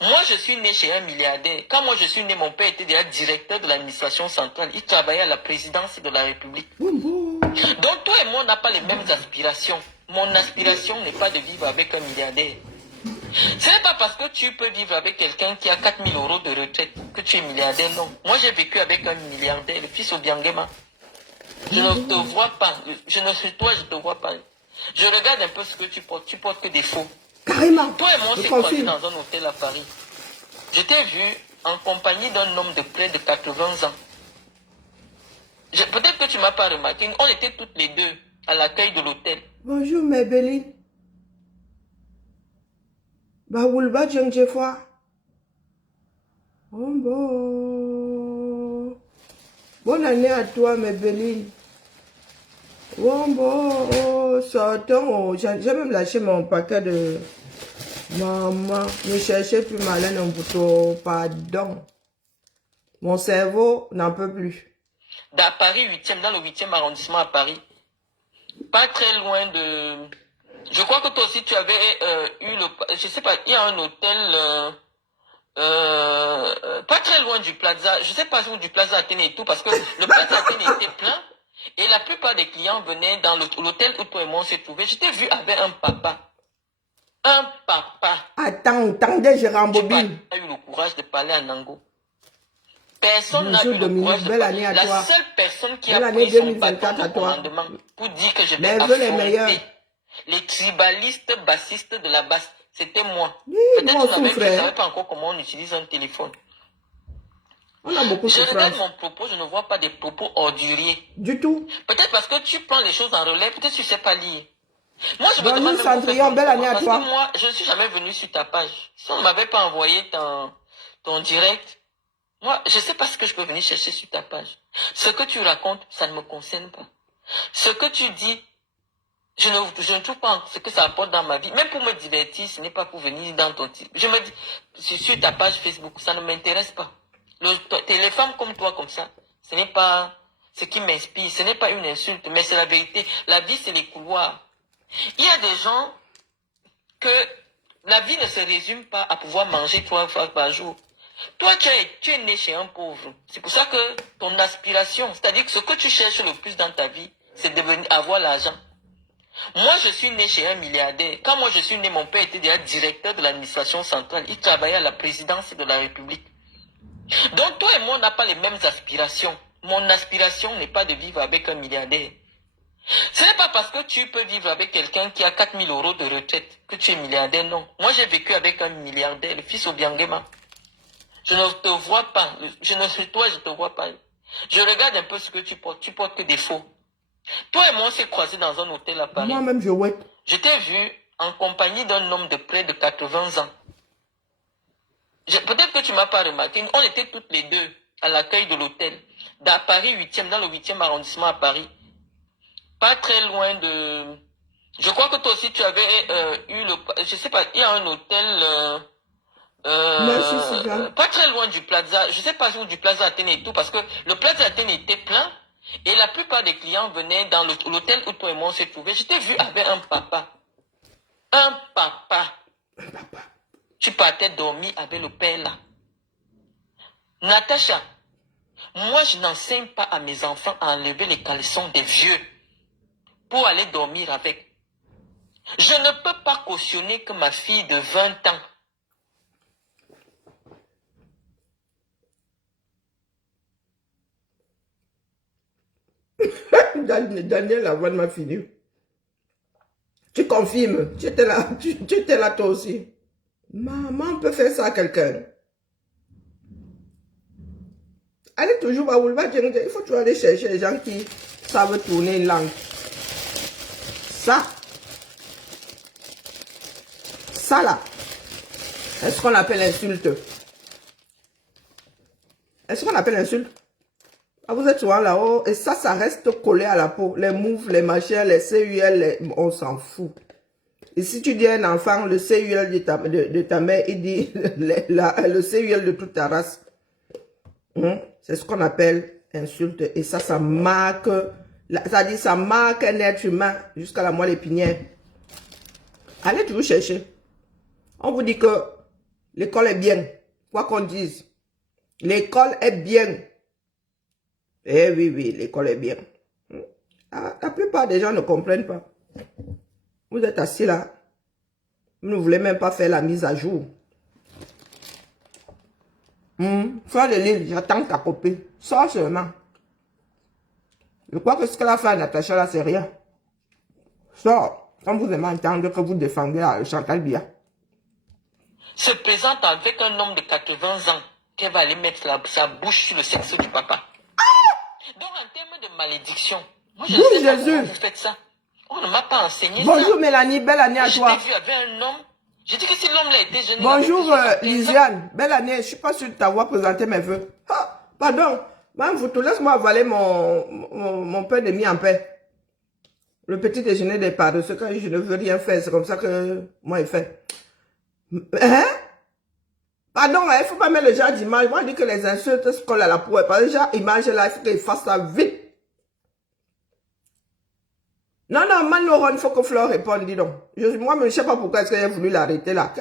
Moi, je suis né chez un milliardaire. Quand moi je suis né, mon père était déjà directeur de l'administration centrale. Il travaillait à la présidence de la République. Donc toi et moi, on n'a pas les mêmes aspirations. Mon aspiration n'est pas de vivre avec un milliardaire. Ce n'est pas parce que tu peux vivre avec quelqu'un qui a 4 000 € de retraite que tu es milliardaire, non. Moi, j'ai vécu avec un milliardaire, le fils Obiangema. Je ne te vois pas. Toi, je ne te vois pas. Je regarde un peu ce que tu portes. Tu portes que des faux. Carrément. Toi et moi, on s'est croisés dans un hôtel à Paris. Je t'ai vu en compagnie d'un homme de près de 80 ans. Peut-être que tu ne m'as pas remarqué. On était toutes les deux à l'accueil de l'hôtel. Bonjour, mes belles. Baoulba Djengjefoa. Bon. Bonne année à toi, mes belles. Bon, sortons. J'ai même lâché mon paquet de... Maman, ne cherchez plus malin en bouton. Pardon. Mon cerveau n'en peut plus. Dans Paris 8e, dans le 8e arrondissement à Paris. Pas très loin de... Je crois que toi aussi tu avais eu le... Je sais pas, il y a un hôtel... pas très loin du Plaza. Je sais pas où du Plaza Athénée et tout, parce que le Plaza Athénée était plein. Et la plupart des clients venaient dans l'hôtel où toi et moi on s'est trouvés. Je t'ai vu avec un papa. Un papa. Attendez, je rembobine. Tu n'as pas eu le courage de parler à Nango. Personne n'a eu le Dominique, courage de belle parler. année à toi. La seule personne qui Belle a année pris son 2024 bâton à de toi. commandement pour dire que je vais Les vœux les meilleurs. affronter les tribalistes bassistes de la basse, c'était moi. Oui, Peut-être moi que tu ne frère. savais pas encore comment on utilise un téléphone. On a beaucoup de Je regarde souffrance. mon propos, je ne vois pas des propos orduriers. Du tout. Peut-être parce que tu prends les choses en relais, peut-être que tu ne sais pas lire. Moi, je me Bonjour, demande même Cendrillon, belle année à parce toi. que moi, je ne suis jamais venu sur ta page. Si on ne m'avait pas envoyé ton direct, moi, je ne sais pas ce que je peux venir chercher sur ta page. Ce que tu racontes, ça ne me concerne pas. Ce que tu dis, je ne trouve pas ce que ça apporte dans ma vie. Même pour me divertir, ce n'est pas pour venir dans ton titre. Je me dis, sur ta page Facebook, ça ne m'intéresse pas. Les femmes comme toi, comme ça, ce n'est pas ce qui m'inspire. Ce n'est pas une insulte, mais c'est la vérité. La vie, c'est les couloirs. Il y a des gens que la vie ne se résume pas à pouvoir manger 3 fois par jour. Toi, tu es né chez un pauvre. C'est pour ça que ton aspiration, c'est-à-dire que ce que tu cherches le plus dans ta vie, c'est de avoir l'argent. Moi, je suis né chez un milliardaire. Quand moi je suis né, mon père était déjà directeur de l'administration centrale. Il travaillait à la présidence de la République. Donc toi et moi, on n'a pas les mêmes aspirations. Mon aspiration n'est pas de vivre avec un milliardaire. Ce n'est pas parce que tu peux vivre avec quelqu'un qui a 4 000 € de retraite que tu es milliardaire, non. Moi, j'ai vécu avec un milliardaire, le fils Obiangema. Je ne te vois pas. Toi, je ne te vois pas. Je regarde un peu ce que tu portes. Tu portes que des faux. Toi et moi, on s'est croisés dans un hôtel à Paris. Moi-même, je ouette. Je t'ai vu en compagnie d'un homme de près de 80 ans. Peut-être que tu ne m'as pas remarqué. On était toutes les deux à l'accueil de l'hôtel. Dans Paris 8e, dans le 8e arrondissement à Paris. Pas très loin de... Je crois que toi aussi, tu avais eu le... Je sais pas, il y a un hôtel... pas très loin du Plaza. Je sais pas où du Plaza Athénée et tout, parce que le Plaza Athénée était plein. Et la plupart des clients venaient dans l'hôtel où toi et moi on s'est trouvés. Je t'ai vu avec un papa. Un papa. Tu partais dormir avec le père là. Natacha, moi je n'enseigne pas à mes enfants à enlever les caleçons des vieux pour aller dormir avec. Je ne peux pas cautionner que ma fille de 20 ans Daniel, la voix de ma fille. Tu confirmes. Tu étais là toi aussi. Maman peut faire ça à quelqu'un. Allez toujours à Oulba, il faut toujours aller chercher les gens qui savent tourner une langue. Ça là, est-ce qu'on appelle insulte? Est-ce qu'on appelle insulte? Ah, vous êtes souvent là-haut et ça reste collé à la peau. Les moves, les machins, les CUL, on s'en fout. Et si tu dis à un enfant, le CUL de ta mère, il dit le CUL de toute ta race. C'est ce qu'on appelle insulte. Et ça marque, ça marque un être humain jusqu'à la moelle épinière. Allez toujours chercher. On vous dit que l'école est bien. Quoi qu'on dise. L'école est bien. Eh oui, l'école est bien. La plupart des gens ne comprennent pas. Vous êtes assis là. Vous ne voulez même pas faire la mise à jour. Frère de l'île, j'attends ta copine. Sors seulement. Je crois que ce qu'elle a fait à Natacha là, c'est rien. Sors. Quand vous aimez entendre que vous défendez Chantal Bia. Se présente avec un homme de 80 ans qu'elle va aller mettre sa bouche sur le sexe du papa. Donc en termes de malédiction, moi je sais pas comment vous faites ça. On ne m'a pas enseigné ça. Bonjour Mélanie, belle année à toi. Je t'ai vu avec un homme. J'ai dit que si l'homme là était jeune. Bonjour Lisiane, belle année. Je suis pas sûre de t'avoir présenté mes vœux. Ah, pardon, laisse-moi avaler mon pain de mie en paix. Le petit déjeuner des paresseux, quand je ne veux rien faire, c'est comme ça que moi je fais. Hein? Pardon, il ne faut pas mettre le genre d'image. Moi, je dis que les insultes se collent à la peau. Parce que le genre d'image là, il faut qu'il fasse ça vite. Non, Manoron, il faut que Flore réponde, dis donc. Moi, je ne sais pas pourquoi est-ce qu'elle a voulu l'arrêter là.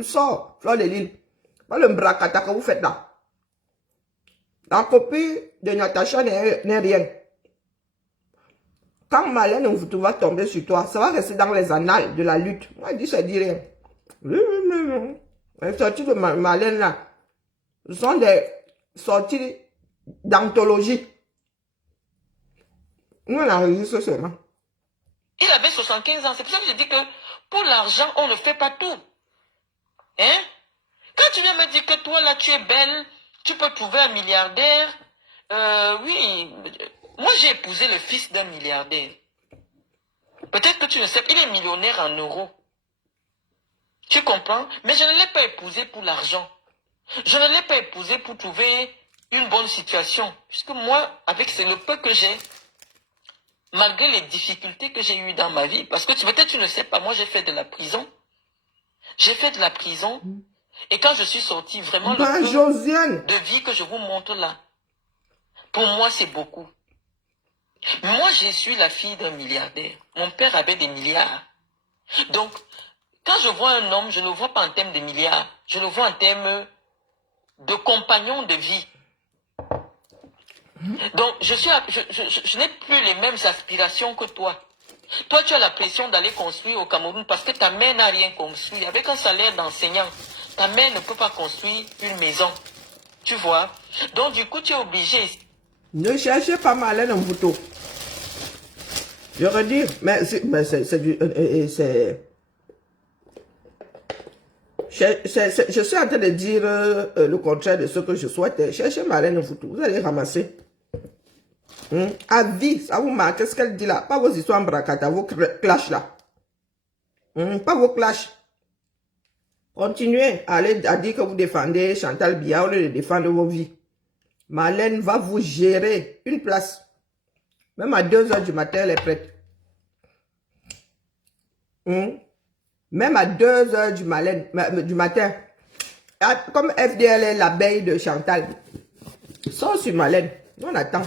Sors, Flore de Lille. Pas le bracata que vous faites là. La copie de Natacha n'est rien. Quand Malène Mvoutou va tomber sur toi, ça va rester dans les annales de la lutte. Moi, je dis, ça dit rien. Les sorties de Malène là, ce sont des sorties d'anthologie. Nous, on enregistre seulement. Il avait 75 ans. C'est pour ça que je dis que pour l'argent, on ne fait pas tout. Hein? Quand tu viens me dire que toi, là, tu es belle, tu peux trouver un milliardaire. Oui, moi, j'ai épousé le fils d'un milliardaire. Peut-être que tu ne sais pas, il est millionnaire en euros. Tu comprends? Mais je ne l'ai pas épousé pour l'argent. Je ne l'ai pas épousé pour trouver une bonne situation. Puisque moi, avec le peu que j'ai, malgré les difficultés que j'ai eues dans ma vie, parce que peut-être tu ne sais pas, moi j'ai fait de la prison. J'ai fait de la prison. Et quand je suis sorti, vraiment, le peu de vie que je vous montre là, pour moi c'est beaucoup. Moi, je suis la fille d'un milliardaire. Mon père avait des milliards. Donc, quand je vois un homme, je ne le vois pas en termes de milliards. Je le vois en termes de compagnon de vie. Donc, je n'ai plus les mêmes aspirations que toi. Toi, tu as la pression d'aller construire au Cameroun parce que ta mère n'a rien construit. Avec un salaire d'enseignant, ta mère ne peut pas construire une maison. Tu vois? Donc, du coup, tu es obligé. Ne cherchez pas Malène Mvoutou. Je redis, mais c'est du... Je suis en train de dire le contraire de ce que je souhaite. Cherchez Malène Mvoutou, vous allez ramasser. À vie, ça vous marque, qu'est-ce qu'elle dit là? Pas vos histoires en bracata, vos clashs là. Pas vos clashs. Continuez à dire que vous défendez Chantal Bia au lieu de défendre vos vies. Malène va vous gérer une place. Même à 2 h du matin, elle est prête. Même à 2 h du matin. Comme FDL est l'abeille de Chantal. Sors sur Malène. On attend.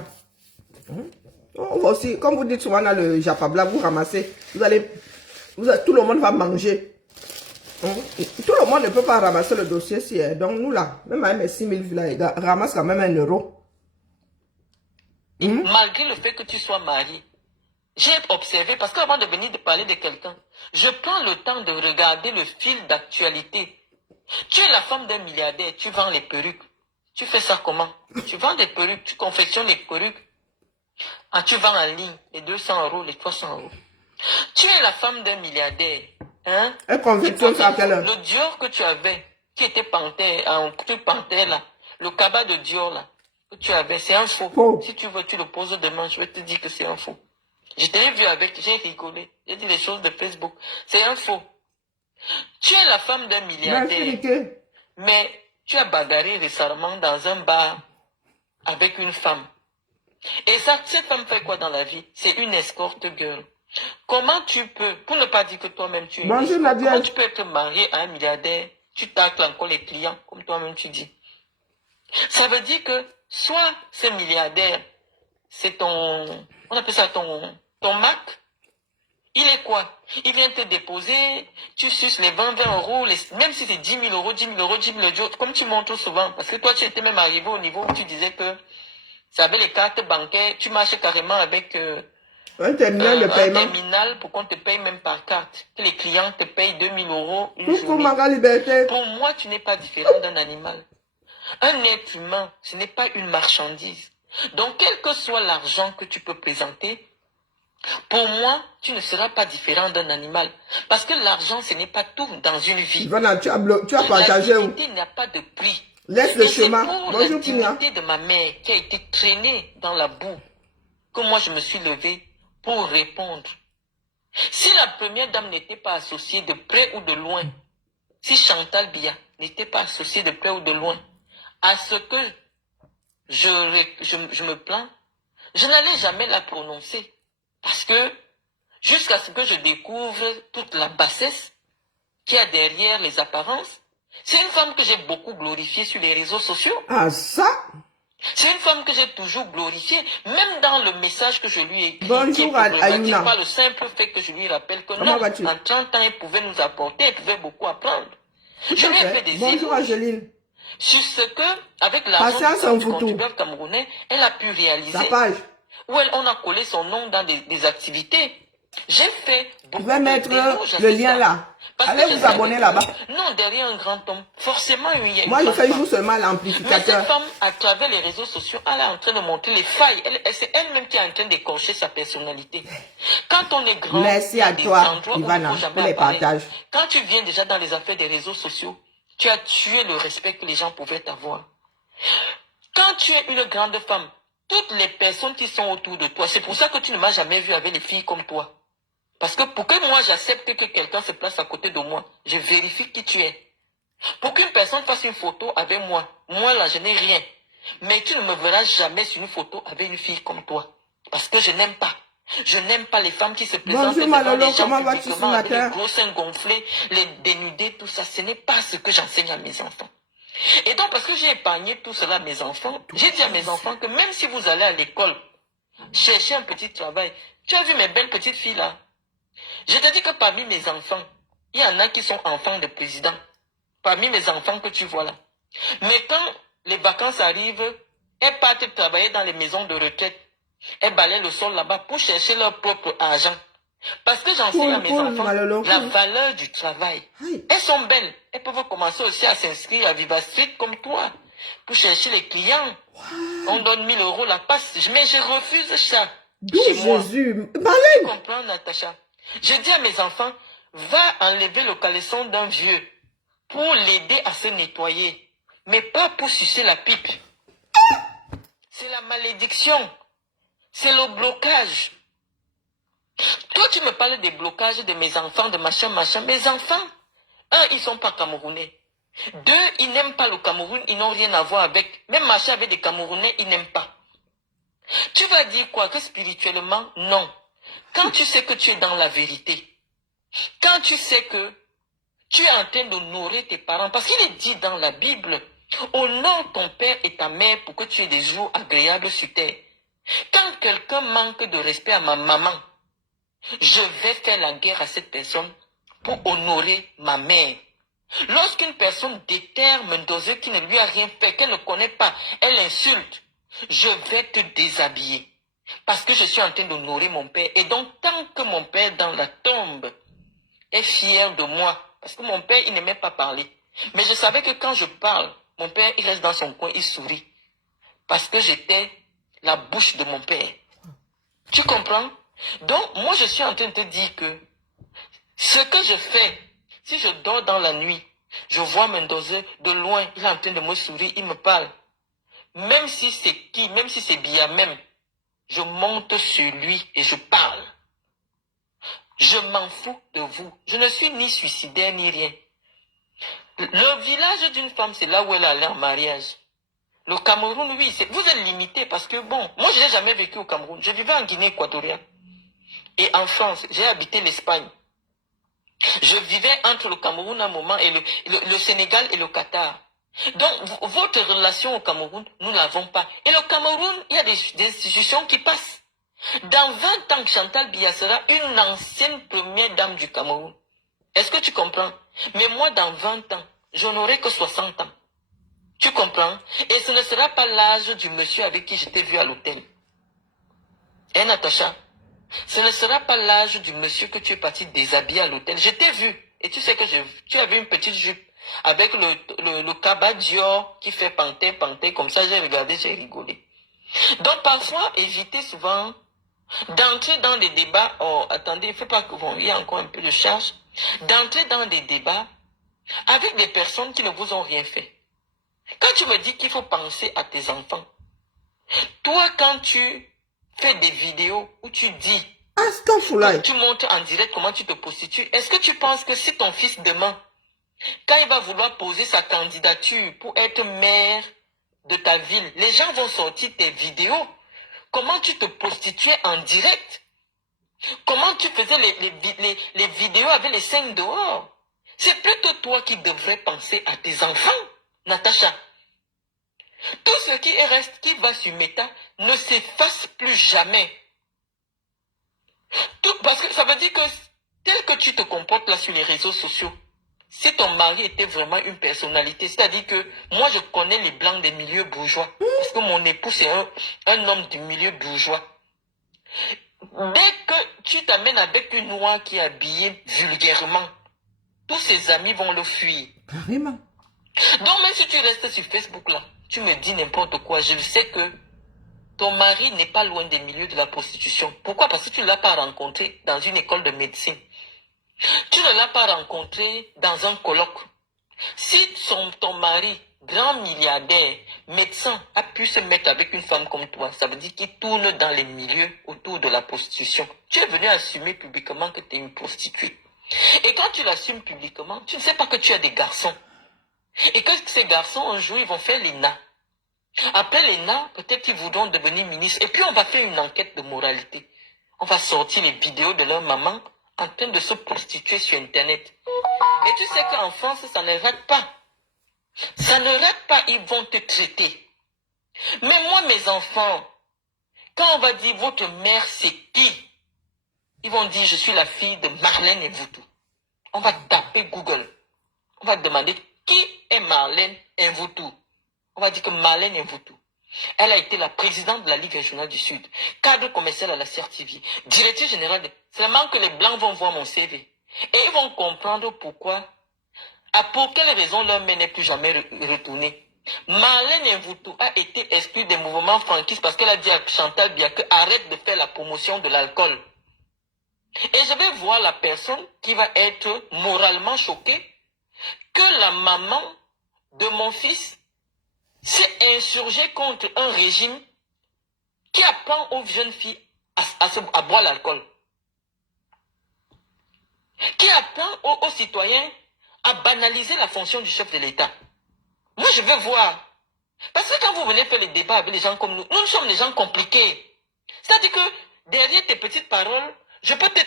On va aussi, comme vous dites souvent dans le Japabla, vous ramassez. Tout le monde va manger. Tout le monde ne peut pas ramasser le dossier si. Donc nous là, même avec mes 6 000 vues là, les gars, ramasse quand même 1 €. Malgré le fait que tu sois marié, j'ai observé, parce qu'avant de venir de parler de quelqu'un, je prends le temps de regarder le fil d'actualité. Tu es la femme d'un milliardaire, tu vends les perruques. Tu fais ça comment? Tu vends des perruques, tu confectionnes les perruques. Ah, tu vends en ligne les 200 €, les 300 €. Tu es la femme d'un milliardaire. Hein? Elle confectionne ça à quelle heure? Le Dior que tu avais, qui était panthère, un truc panthère là, le cabas de Dior là, que tu avais, c'est un faux. Faux. Si tu veux, tu le poses demain, je vais te dire que c'est un faux. Je t'ai vu avec, j'ai rigolé, j'ai dit les choses de Facebook. C'est un faux. Tu es la femme d'un Merci, milliardaire, Ricky. mais tu as bagarré récemment dans un bar avec une femme. Et ça, cette femme fait quoi dans la vie? C'est une escorte girl. Comment tu peux, pour ne pas dire que toi-même tu es une Bonjour, escorte, Nadia. comment tu peux être marié à un milliardaire, tu tacles encore les clients, comme toi-même tu dis. Ça veut dire que soit ce milliardaire, c'est ton, on appelle ça ton Mac, il est quoi? Il vient te déposer, tu suces les 20 euros, même si c'est 10 000 euros, 10 000 euros, 10 000 euros, comme tu montres souvent, parce que toi tu étais même arrivé au niveau où tu disais que ça avait les cartes bancaires, tu marches carrément avec Un terminal de un paiement. terminal pour qu'on te paye même par carte, que les clients te payent 2 000 euros une Pour journée. ma liberté. Pour moi, tu n'es pas différent d'un animal. Un être humain, ce n'est pas une marchandise. Donc, quel que soit l'argent que tu peux présenter, pour moi, tu ne seras pas différent d'un animal. Parce que l'argent, ce n'est pas tout dans une vie. Ivana, tu as La partagé où? dignité n'a pas de prix. Laisse le Et c'est chemin. pour la Bonjour, Kinia. dignité de ma mère qui a été traînée dans la boue que moi je me suis levée pour répondre. Si la première dame n'était pas associée de près ou de loin, si Chantal Biya n'était pas associée de près ou de loin à ce que je me plains, je n'allais jamais la prononcer. Parce que jusqu'à ce que je découvre toute la bassesse qu'il y a derrière les apparences, c'est une femme que j'ai beaucoup glorifiée sur les réseaux sociaux. Ah, ça? C'est une femme que j'ai toujours glorifiée, même dans le message que je lui ai écrit, Bonjour, qui est problématique Ayuna. par le simple fait que je lui rappelle que Comment non, vas-tu? en 30 ans, elle pouvait nous apporter, elle pouvait beaucoup apprendre. Tout Je à lui ai fait. fait des Bonjour, éloges Angeline. sur ce que, avec l'argent Patience en du photo. contribuable camerounais, elle a pu Sa réaliser, page. où on a collé son nom dans des activités. J'ai fait Je beaucoup vais mettre d'éloges à le cette lien dame. là. Parce que Allez je vous savais abonner que, là-bas. non, derrière un grand homme, forcément, il y a une Moi, je grande fais femme. juste seulement Mais cette l'amplificateur. femme, à travers les réseaux sociaux, elle est en train de montrer les failles. C'est elle-même qui est en train d'écorcher sa personnalité. Quand on est grand, Merci il y a à des toi, endroits où il ne Ivana, faut jamais pour les apparaître. partages. Quand tu viens déjà dans les affaires des réseaux sociaux, tu as tué le respect que les gens pouvaient avoir. Quand tu es une grande femme, toutes les personnes qui sont autour de toi, c'est pour ça que tu ne m'as jamais vu avec les filles comme toi. Parce que pour que moi j'accepte que quelqu'un se place à côté de moi, je vérifie qui tu es. Pour qu'une personne fasse une photo avec moi, moi là je n'ai rien. Mais tu ne me verras jamais sur une photo avec une fille comme toi. Parce que je n'aime pas. Je n'aime pas les femmes qui se présentent Bonjour, devant Malolo, les gens comment vas-tu ce publiquement avec les matin? gros seins gonflés, les dénudés, tout ça. Ce n'est pas ce que j'enseigne à mes enfants. Et donc parce que j'ai épargné tout cela à mes enfants, j'ai dit à mes enfants que même si vous allez à l'école, chercher un petit travail, tu as vu mes belles petites filles là. Je te dis que parmi mes enfants, il y en a qui sont enfants de président. Parmi mes enfants que tu vois là. Mais quand les vacances arrivent, elles partent travailler dans les maisons de retraite. Elles balaient le sol là-bas pour chercher leur propre argent. Parce que j'enseigne à mes enfants Malolo, la cool. valeur du travail. Aïe. Elles sont belles. Elles peuvent commencer aussi à s'inscrire à Viva Street comme toi. Pour chercher les clients. On donne 1 000 euros la passe. Mais je refuse ça. D'où Chez moi. Jésus? Tu Marlène! comprends, Natacha? Je dis à mes enfants, va enlever le caleçon d'un vieux pour l'aider à se nettoyer, mais pas pour sucer la pipe. C'est la malédiction. C'est le blocage. Toi, tu me parles des blocages de mes enfants, de machin, machin. Mes enfants, un, ils sont pas camerounais. Deux, ils n'aiment pas le Cameroun, ils n'ont rien à voir avec. Même marcher avec des Camerounais, ils n'aiment pas. Tu vas dire quoi? Que spirituellement, non. Quand tu sais que tu es dans la vérité, quand tu sais que tu es en train d'honorer tes parents, parce qu'il est dit dans la Bible, honore ton père et ta mère pour que tu aies des jours agréables sur terre. Quand quelqu'un manque de respect à ma maman, je vais faire la guerre à cette personne pour honorer ma mère. Lorsqu'une personne déterre Mendoza qui ne lui a rien fait, qu'elle ne connaît pas, elle insulte, je vais te déshabiller. Parce que je suis en train d'honorer mon père. Et donc, tant que mon père dans la tombe est fier de moi, parce que mon père, il n'aimait pas parler. Mais je savais que quand je parle, mon père, il reste dans son coin, il sourit. Parce que j'étais la bouche de mon père. Tu comprends? Donc, moi, je suis en train de te dire que ce que je fais, si je dors dans la nuit, je vois Mendoza de loin, il est en train de me sourire, il me parle. même si c'est qui, même si c'est bien même, je monte sur lui et je parle. Je m'en fous de vous. Je ne suis ni suicidaire ni rien. Le village d'une femme, c'est là où elle allait en mariage. Le Cameroun, oui, vous êtes limité parce que, bon, moi, je n'ai jamais vécu au Cameroun. Je vivais en Guinée équatoriale. Et en France, j'ai habité l'Espagne. Je vivais entre le Cameroun un moment et le Sénégal et le Qatar. Donc, votre relation au Cameroun, nous ne l'avons pas. Et le Cameroun, il y a des institutions qui passent. Dans 20 ans, Chantal Biya sera une ancienne première dame du Cameroun. Est-ce que tu comprends? Mais moi, dans 20 ans, je n'aurai que 60 ans. Tu comprends? Et ce ne sera pas l'âge du monsieur avec qui je t'ai vu à l'hôtel. Hein, Natacha? Ce ne sera pas l'âge du monsieur que tu es parti déshabiller à l'hôtel. Je t'ai vu. Et tu sais que tu avais une petite jupe avec le cabas Dior qui fait panter, comme ça. J'ai regardé, j'ai rigolé. Donc parfois, évitez souvent d'entrer dans des débats. Oh, attendez, il ne faut pas que vous ayez encore un peu de charge. D'entrer dans des débats avec des personnes qui ne vous ont rien fait. Quand tu me dis qu'il faut penser à tes enfants, toi, quand tu fais des vidéos où tu dis, tu montres en direct comment tu te prostitues, est-ce que tu penses que si ton fils demain, quand il va vouloir poser sa candidature pour être maire de ta ville, les gens vont sortir tes vidéos, comment tu te prostituais en direct, comment tu faisais les vidéos avec les scènes dehors? C'est plutôt toi qui devrais penser à tes enfants, Natacha. Tout ce qui reste, qui va sur Meta, ne s'efface plus jamais. Parce que ça veut dire que, tel que tu te comportes là sur les réseaux sociaux, si ton mari était vraiment une personnalité, c'est-à-dire que moi je connais les blancs des milieux bourgeois, parce que mon époux c'est un homme du milieu bourgeois. Dès que tu t'amènes avec une noire qui est habillée vulgairement, tous ses amis vont le fuir. Carrément. Donc même si tu restes sur Facebook là, tu me dis n'importe quoi, je sais que ton mari n'est pas loin des milieux de la prostitution. Pourquoi? Parce que tu ne l'as pas rencontré dans une école de médecine. Tu ne l'as pas rencontré dans un colloque. Si ton mari, grand milliardaire, médecin, a pu se mettre avec une femme comme toi, ça veut dire qu'il tourne dans les milieux autour de la prostitution. Tu es venu assumer publiquement que tu es une prostituée. Et quand tu l'assumes publiquement, tu ne sais pas que tu as des garçons. Et que ces garçons, un jour, ils vont faire l'ENA. Après l'ENA, peut-être qu'ils voudront devenir ministres. Et puis, on va faire une enquête de moralité. On va sortir les vidéos de leur maman en train de se prostituer sur Internet. Et tu sais qu'en France, ça ne rate pas. Ça ne rate pas, ils vont te traiter. Mais moi, mes enfants, quand on va dire votre mère, c'est qui? Ils vont dire, je suis la fille de Marlène Mvutu. On va taper Google. On va demander, qui est Marlène Mvutu? On va dire que Marlène Mvutu, elle a été la présidente de la Ligue régionale du Sud, cadre commercial à la CRTV, directrice générale de... Seulement que les Blancs vont voir mon CV. Et ils vont comprendre pourquoi, pour quelle raison leur mère n'est plus jamais retournée. Marlène Mvutu a été exclue des mouvements franquistes parce qu'elle a dit à Chantal Biya que arrête de faire la promotion de l'alcool. Et je vais voir la personne qui va être moralement choquée que la maman de mon fils s'est insurgée contre un régime qui apprend aux jeunes filles à boire l'alcool. Qui apprend aux citoyens à banaliser la fonction du chef de l'État. Moi, je veux voir. Parce que quand vous venez faire les débats avec les gens comme nous, nous sommes des gens compliqués. C'est-à-dire que derrière tes petites paroles, je peux te...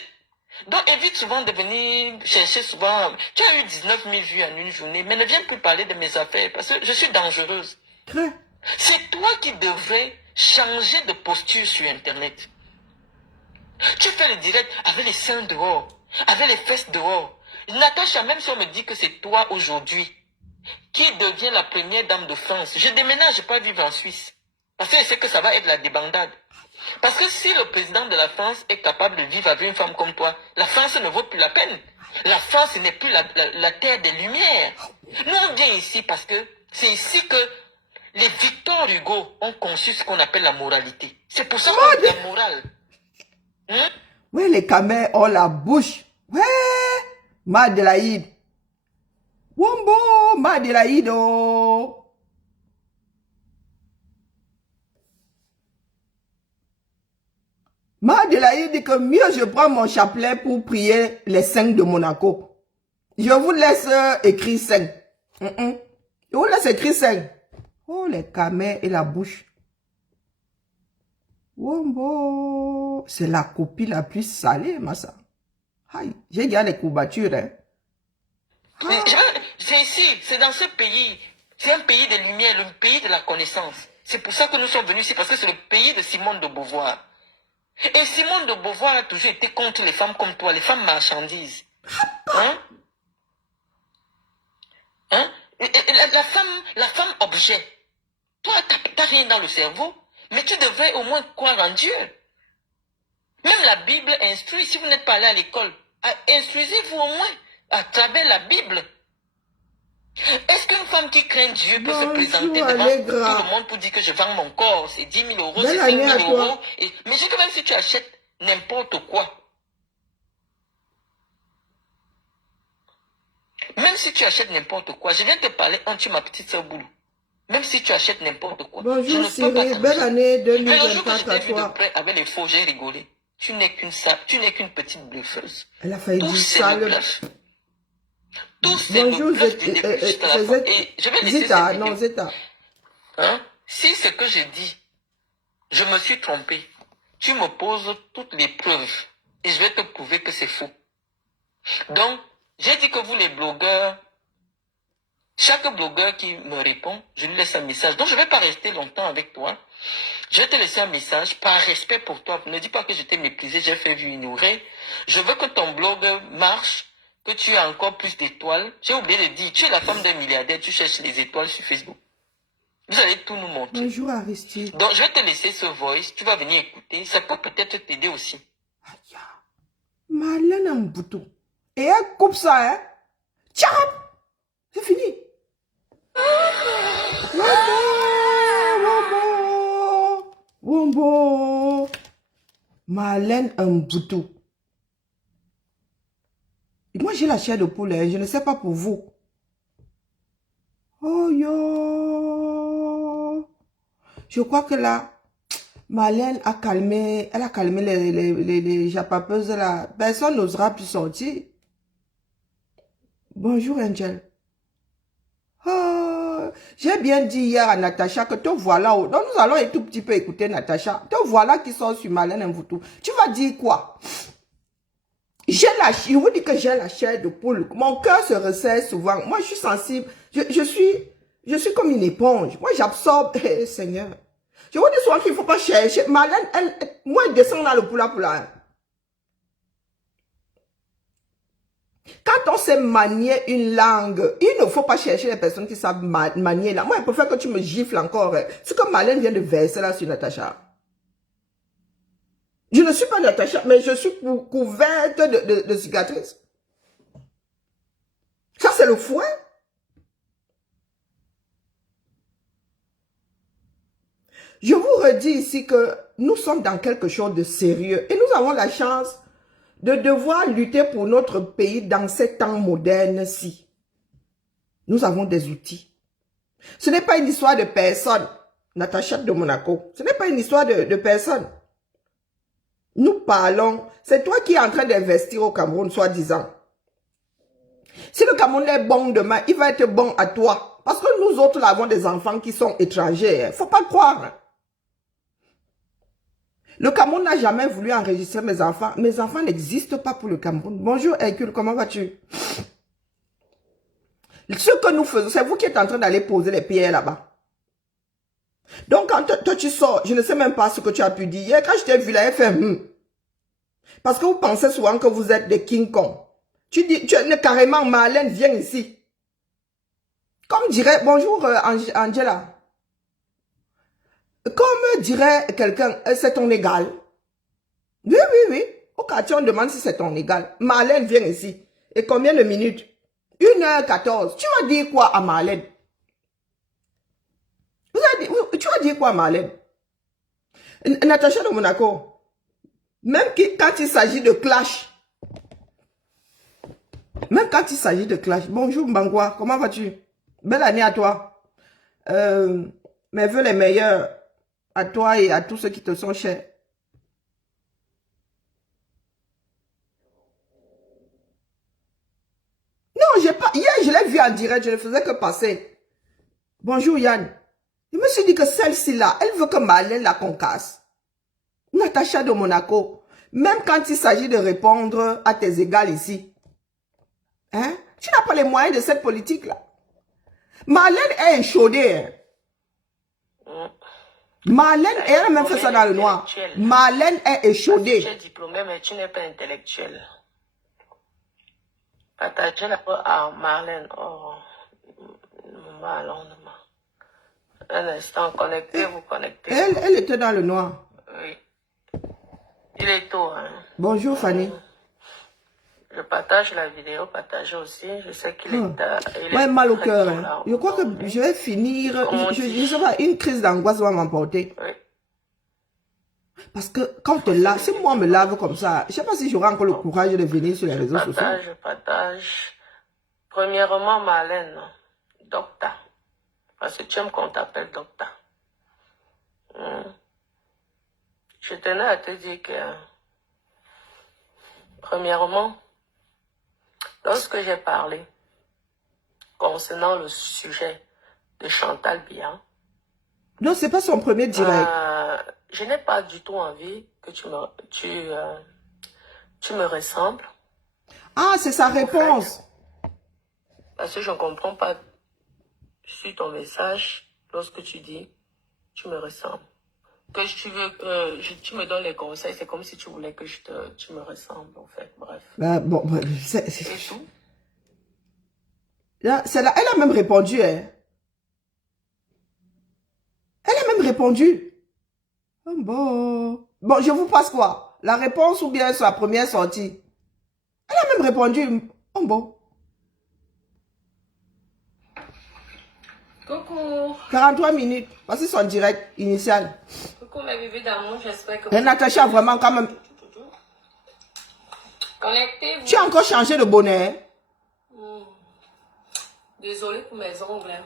Donc évite souvent de venir chercher souvent... Tu as eu 19 000 vues en une journée, mais ne viens plus parler de mes affaires parce que je suis dangereuse. C'est toi qui devrais changer de posture sur Internet. Tu fais le direct avec les seins dehors, avec les fesses dehors. Natacha, même si on me dit que c'est toi aujourd'hui qui devient la première dame de France, je déménage pas vivre en Suisse. Parce que je sais que ça va être la débandade. Parce que si le président de la France est capable de vivre avec une femme comme toi, la France ne vaut plus la peine. La France n'est plus la terre des Lumières. Nous, on vient ici parce que c'est ici que les Victor Hugo ont conçu ce qu'on appelle la moralité. C'est pour ça qu'on a la morale. Ouais, les camels ont la bouche. Ouais, Madelaïde. Wombo, Madelaïde. Ma Adélaïde dit que mieux je prends mon chapelet pour prier les 5 de Monaco. Je vous laisse écrire 5. Je vous laisse écrire 5. Oh, les camets et la bouche. Wombo. C'est la copie la plus salée, Massa. Aïe, j'ai déjà les courbatures, hein. C'est ici, c'est dans ce pays. C'est un pays de lumière, le pays de la connaissance. C'est pour ça que nous sommes venus ici, parce que c'est le pays de Simone de Beauvoir. Et Simone de Beauvoir a toujours été contre les femmes comme toi, les femmes marchandises. Hein? Hein? Et la femme objet. Toi, t'as rien dans le cerveau, mais tu devrais au moins croire en Dieu. Même la Bible instruit, si vous n'êtes pas allé à l'école, instruisez-vous au moins à travers la Bible. Est-ce qu'une femme qui craint Dieu peut se présenter devant tout le monde pour dire que je vends mon corps, c'est 10 000 euros, c'est 5 000 euros, mais je dis que même si tu achètes n'importe quoi, même si tu achètes n'importe quoi, je viens te parler entre ma petite sœur Boulou. Même si tu achètes n'importe quoi. Bonjour Cyril, belle année 2024 à toi. Avec les faux, j'ai rigolé. Tu n'es qu'une petite bluffeuse. Elle a failli dire ça. Bonjour Zeta, non Zeta. Hein? Si ce que je dis, je me suis trompé, tu me poses toutes les preuves et je vais te prouver que c'est faux. Donc, j'ai dit que vous les blogueurs, chaque blogueur qui me répond, je lui laisse un message. Donc, je ne vais pas rester longtemps avec toi. Je vais te laisser un message par respect pour toi. Ne dis pas que je t'ai méprisé, j'ai fait vue ignorée. Je veux que ton blog marche, que tu aies encore plus d'étoiles. J'ai oublié de dire, tu es la femme d'un milliardaire, tu cherches les étoiles sur Facebook. Vous allez tout nous montrer. Bonjour Aristide. Donc, je vais te laisser ce voice, tu vas venir écouter. Ça peut peut-être t'aider aussi. Aïe. Malène Mboutou. Et elle coupe ça, hein. Tchap! C'est fini. Wombo. Malène Mboutou. Moi, j'ai la chair de poulet. Je ne sais pas pour vous. Oh yo. Je crois que là, Malène a calmé, elle a calmé les japapeuses là. Personne n'osera plus sortir. Bonjour Angel. Oh, j'ai bien dit hier à Natacha que te voilà. Donc nous allons un tout petit peu écouter Natacha. Te voilà qui sort sur Malène Mboutou. Tu vas dire quoi? Je vous dis que j'ai la chair de poule. Mon cœur se resserre souvent. Moi, je suis sensible. Je suis comme une éponge. Moi, j'absorbe. Hey, Seigneur. Je vous dis souvent qu'il ne faut pas chercher. Malène, moi, elle descend dans le poula. Quand on sait manier une langue, il ne faut pas chercher les personnes qui savent manier là. Moi, je préfère que tu me gifles encore. Ce que Malène vient de verser là sur Natacha. Je ne suis pas Natacha, mais je suis couverte de cicatrices. Ça, c'est le fouet. Je vous redis ici que nous sommes dans quelque chose de sérieux et nous avons la chance de devoir lutter pour notre pays dans ces temps modernes-ci. Nous avons des outils. Ce n'est pas une histoire de personne, Natacha de Monaco. Ce n'est pas une histoire de personne. Nous parlons, c'est toi qui es en train d'investir au Cameroun, soi-disant. Si le Cameroun est bon demain, il va être bon à toi. Parce que nous autres, là, avons des enfants qui sont étrangers. Il ne faut pas croire. Le Cameroun n'a jamais voulu enregistrer mes enfants. Mes enfants n'existent pas pour le Cameroun. Bonjour Hercule, comment vas-tu? Ce que nous faisons, c'est vous qui êtes en train d'aller poser les pierres là-bas. Donc, quand toi tu sors, je ne sais même pas ce que tu as pu dire. Hier, quand je t'ai vu là, elle fait Parce que vous pensez souvent que vous êtes des King Kong. Tu dis, tu es carrément Malène, viens ici. Comme dirait, bonjour Angela. Comme dirait quelqu'un, c'est ton égal. Oui. Au quartier, on demande si c'est ton égal. Malène, viens ici. Et combien de minutes? 1h14. Tu vas dire quoi à Malène? Tu vas dire quoi, Marlène? Natacha de Monaco, même quand il s'agit de clash, bonjour Mbangwa, comment vas-tu? Belle année à toi. Mes vœux les meilleurs à toi et à tous ceux qui te sont chers. j'ai pas... Hier, je l'ai vu en direct, je ne faisais que passer. Bonjour Yann. Je me suis dit que celle-ci là, elle veut que Marlène la concasse. Natacha de Monaco. Même quand il s'agit de répondre à tes égales ici. Hein? Tu n'as pas les moyens de cette politique-là. Marlène est échaudée. Hein? Marlène, elle a même fait ça dans le noir. Marlène est échaudée. Tu es diplômée, mais tu n'es pas intellectuelle. Partager la parole à Marlène. Oh, Marlène. Un instant, connectez-vous, connectez. Elle était dans le noir. Oui. Il est tôt, hein. Bonjour Fanny. Je partage la vidéo, partagez aussi. Je sais qu'il est... Ouais, mal au cœur. Hein. Je crois que je vais finir... Je sais pas, une crise d'angoisse va m'emporter. Oui. Parce que quand tu laves, si moi me lave comme ça, je sais pas si j'aurai encore le courage de venir sur les réseaux sociaux. Je partage. Premièrement, Marlène, docteur. Parce que tu aimes qu'on t'appelle docteur. Je tenais à te dire que, premièrement, lorsque j'ai parlé concernant le sujet de Chantal Biya, non, c'est pas son premier direct. Je n'ai pas du tout envie que tu me ressembles. Ah, c'est sa réponse. Parce que je ne comprends pas sur ton message lorsque tu dis tu me ressembles. Que tu veux tu me donnes les conseils, c'est comme si tu voulais que tu me ressembles en fait. Bref. Bon, c'est tout. Là, elle a même répondu. Hein. Elle a même répondu. Oh, bon, je vous passe quoi? La réponse ou bien sa première sortie? Elle a même répondu. Oh bon. Coucou. 43 minutes. Voici son direct initial. Coucou mes bébés d'amour, j'espère que vous... Natacha, vraiment quand même... Connectez-vous. Tu as encore changé de bonnet? Désolée pour mes ongles. Hein.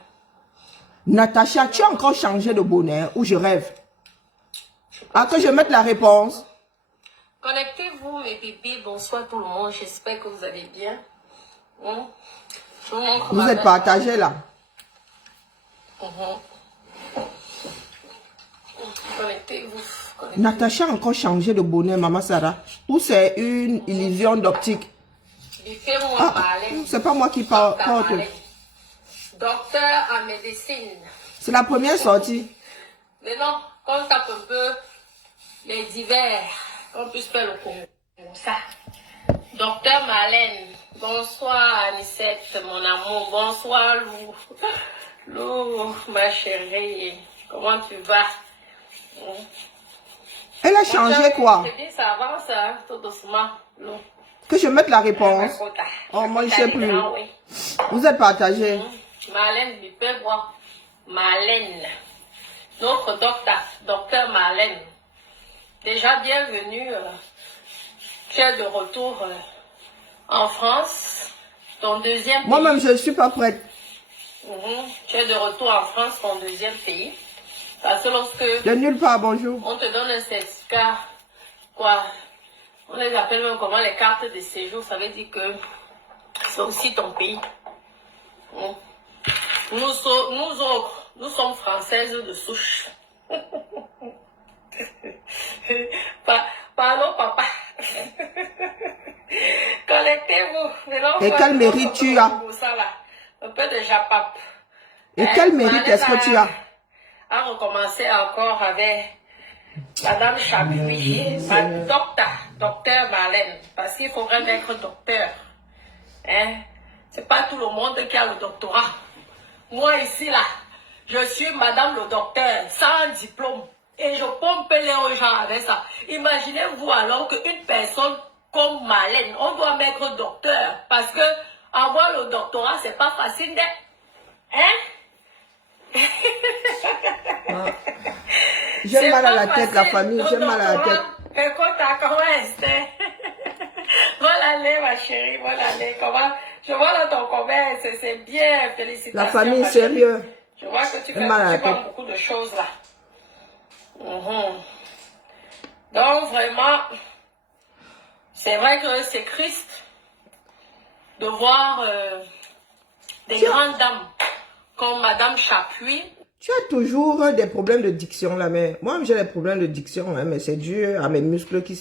Natacha, tu as encore changé de bonnet ou je rêve? Ah, que je mette la réponse. Connectez-vous mes bébés, bonsoir tout le monde, j'espère que vous allez bien. Vous êtes partagés là. Connectez-vous. Natacha a encore changé de bonnet, maman Sarah. Ou c'est une illusion d'optique? C'est pas moi qui parle. Docteur en médecine. C'est la première sortie. Mais non, qu'on tape un peu les divers, qu'on puisse faire le Congo. Ça. Docteur Marlène, bonsoir Anicette, mon amour, bonsoir Lou. Lou, ma chérie, comment tu vas? Elle a changé quoi? Je dis, ça avance, hein, tout doucement, Lou. Que je mette la réponse. Oh, moi, je ne sais plus. Vous êtes partagés. Marlène, du peu voir. Marlène, notre docteur Marlène. Déjà, bienvenue. Tu es de retour en France. Ton deuxième pays. Moi-même, je ne suis pas prête. Tu es de retour en France, ton deuxième pays. Parce que lorsque... De nulle part, bonjour. On te donne un certificat, quoi? On les appelle même comment les cartes de séjour. Ça veut dire que c'est aussi ton pays. Nous sommes françaises de souche. Pardon, papa. Connectez-vous. Et quel mérite tu as? Un peu de japap. Et quel mérite est-ce que tu as? À recommencer encore avec Madame Chapuis, docteur Marlène. Parce qu'il faudrait être docteur. Hein? C'est pas tout le monde qui a le doctorat. Moi ici, là, je suis madame le docteur, sans diplôme. Et je pompe les aux gens avec ça. Imaginez-vous alors qu'une personne comme Marlène, on doit mettre docteur. Parce que avoir le doctorat, c'est pas facile d'être. Hein? J'ai mal à la tête, la famille, j'ai mal à la tête. Écoute, comment est-ce? Voilà, ma chérie, voilà, comment... Je vois dans ton commerce, c'est bien, félicitations. La famille, sérieux. Je vois que tu fais beaucoup de choses là. Donc vraiment, c'est vrai que c'est triste de voir des grandes dames comme Madame Chapuis. Tu as toujours des problèmes de diction là, mais moi j'ai des problèmes de diction, hein, mais c'est dû à mes muscles qui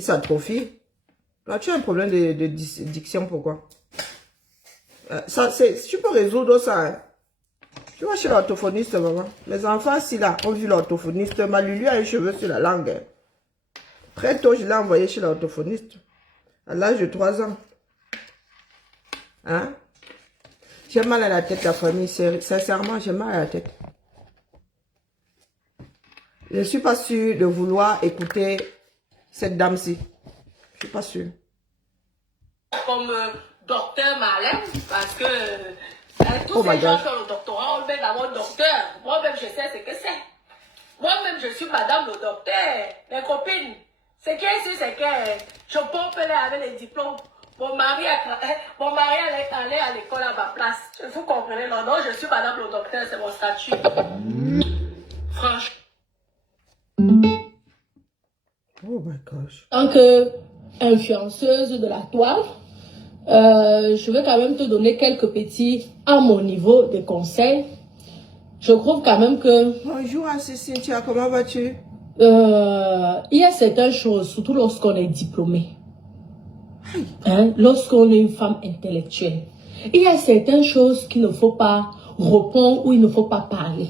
s'atrophient. Là, tu as un problème de diction, pourquoi? Tu peux résoudre ça. Hein. Tu vas chez l'orthophoniste, maman. Mes enfants, si là, ont vu l'orthophoniste, ma Lulu a les cheveux sur la langue. Hein. Très tôt, je l'ai envoyé chez l'orthophoniste. À l'âge de 3 ans. Hein? J'ai mal à la tête, la famille. Sincèrement, j'ai mal à la tête. Je ne suis pas sûre de vouloir écouter cette dame-ci. Je ne suis pas sûre. Comme docteur Marlène, parce que tous ces gens qui ont le doctorat, on met d'abord docteur. Moi-même, je sais ce que c'est. Moi-même, je suis madame le docteur. Mes copines, ce qui est sûr, c'est que je pompe avec les diplômes. Mon mari allait à l'école à ma place. Vous comprenez, non, non, je suis madame le docteur, c'est mon statut. Franchement. Oh my gosh. En tant qu'influenceuse de la toile, je vais quand même te donner quelques petits, à mon niveau, des conseils. Je trouve quand même que... Bonjour, Cynthia, comment vas-tu? Il y a certaines choses, surtout lorsqu'on est diplômé. Hein, lorsqu'on est une femme intellectuelle. Il y a certaines choses qu'il ne faut pas répondre ou il ne faut pas parler.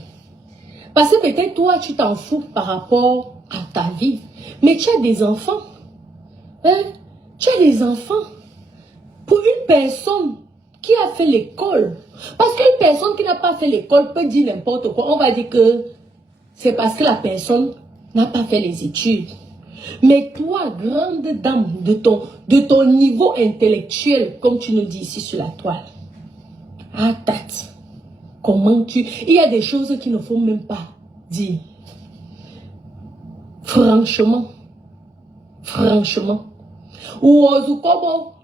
Parce que peut-être toi, tu t'en fous par rapport à ta vie. Mais tu as des enfants. Hein? Tu as des enfants. Pour une personne qui a fait l'école. Parce qu'une personne qui n'a pas fait l'école peut dire n'importe quoi. On va dire que c'est parce que la personne n'a pas fait les études. Mais toi, grande dame, de ton niveau intellectuel, comme tu nous dis ici sur la toile, à date, comment tu... Il y a des choses qu'il ne faut même pas dire. Franchement. Ou comment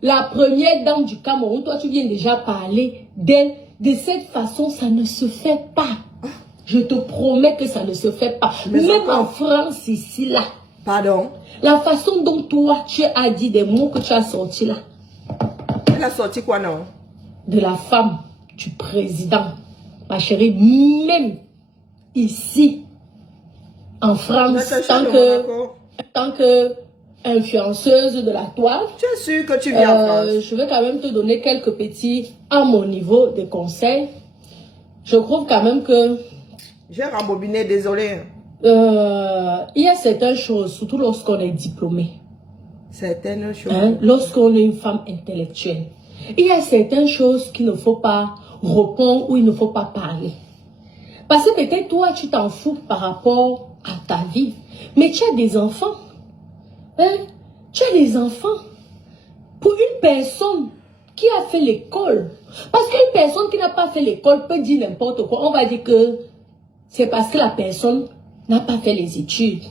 la première dame du Cameroun, toi tu viens déjà parler d'elle. De cette façon, ça ne se fait pas. Je te promets que ça ne se fait pas. Mais même en France, ici, là. Pardon? La façon dont toi, tu as dit des mots que tu as sortis là. Elle a sorti quoi, non? De la femme du président. Ma chérie, même ici, en France, tant que influenceuse de la toile. Tu es sûre que tu viens en France? Je vais quand même te donner quelques petits, à mon niveau, des conseils. Je trouve quand même que... J'ai rembobiné, désolé. Il y a certaines choses, surtout lorsqu'on est diplômé. Certaines choses. Hein, lorsqu'on est une femme intellectuelle. Il y a certaines choses qu'il ne faut pas répondre ou il ne faut pas parler. Parce que peut-être toi, tu t'en fous par rapport à ta vie. Mais tu as des enfants. Hein? Tu as des enfants. Pour une personne qui a fait l'école. Parce qu'une personne qui n'a pas fait l'école peut dire n'importe quoi. On va dire que c'est parce que la personne n'a pas fait les études.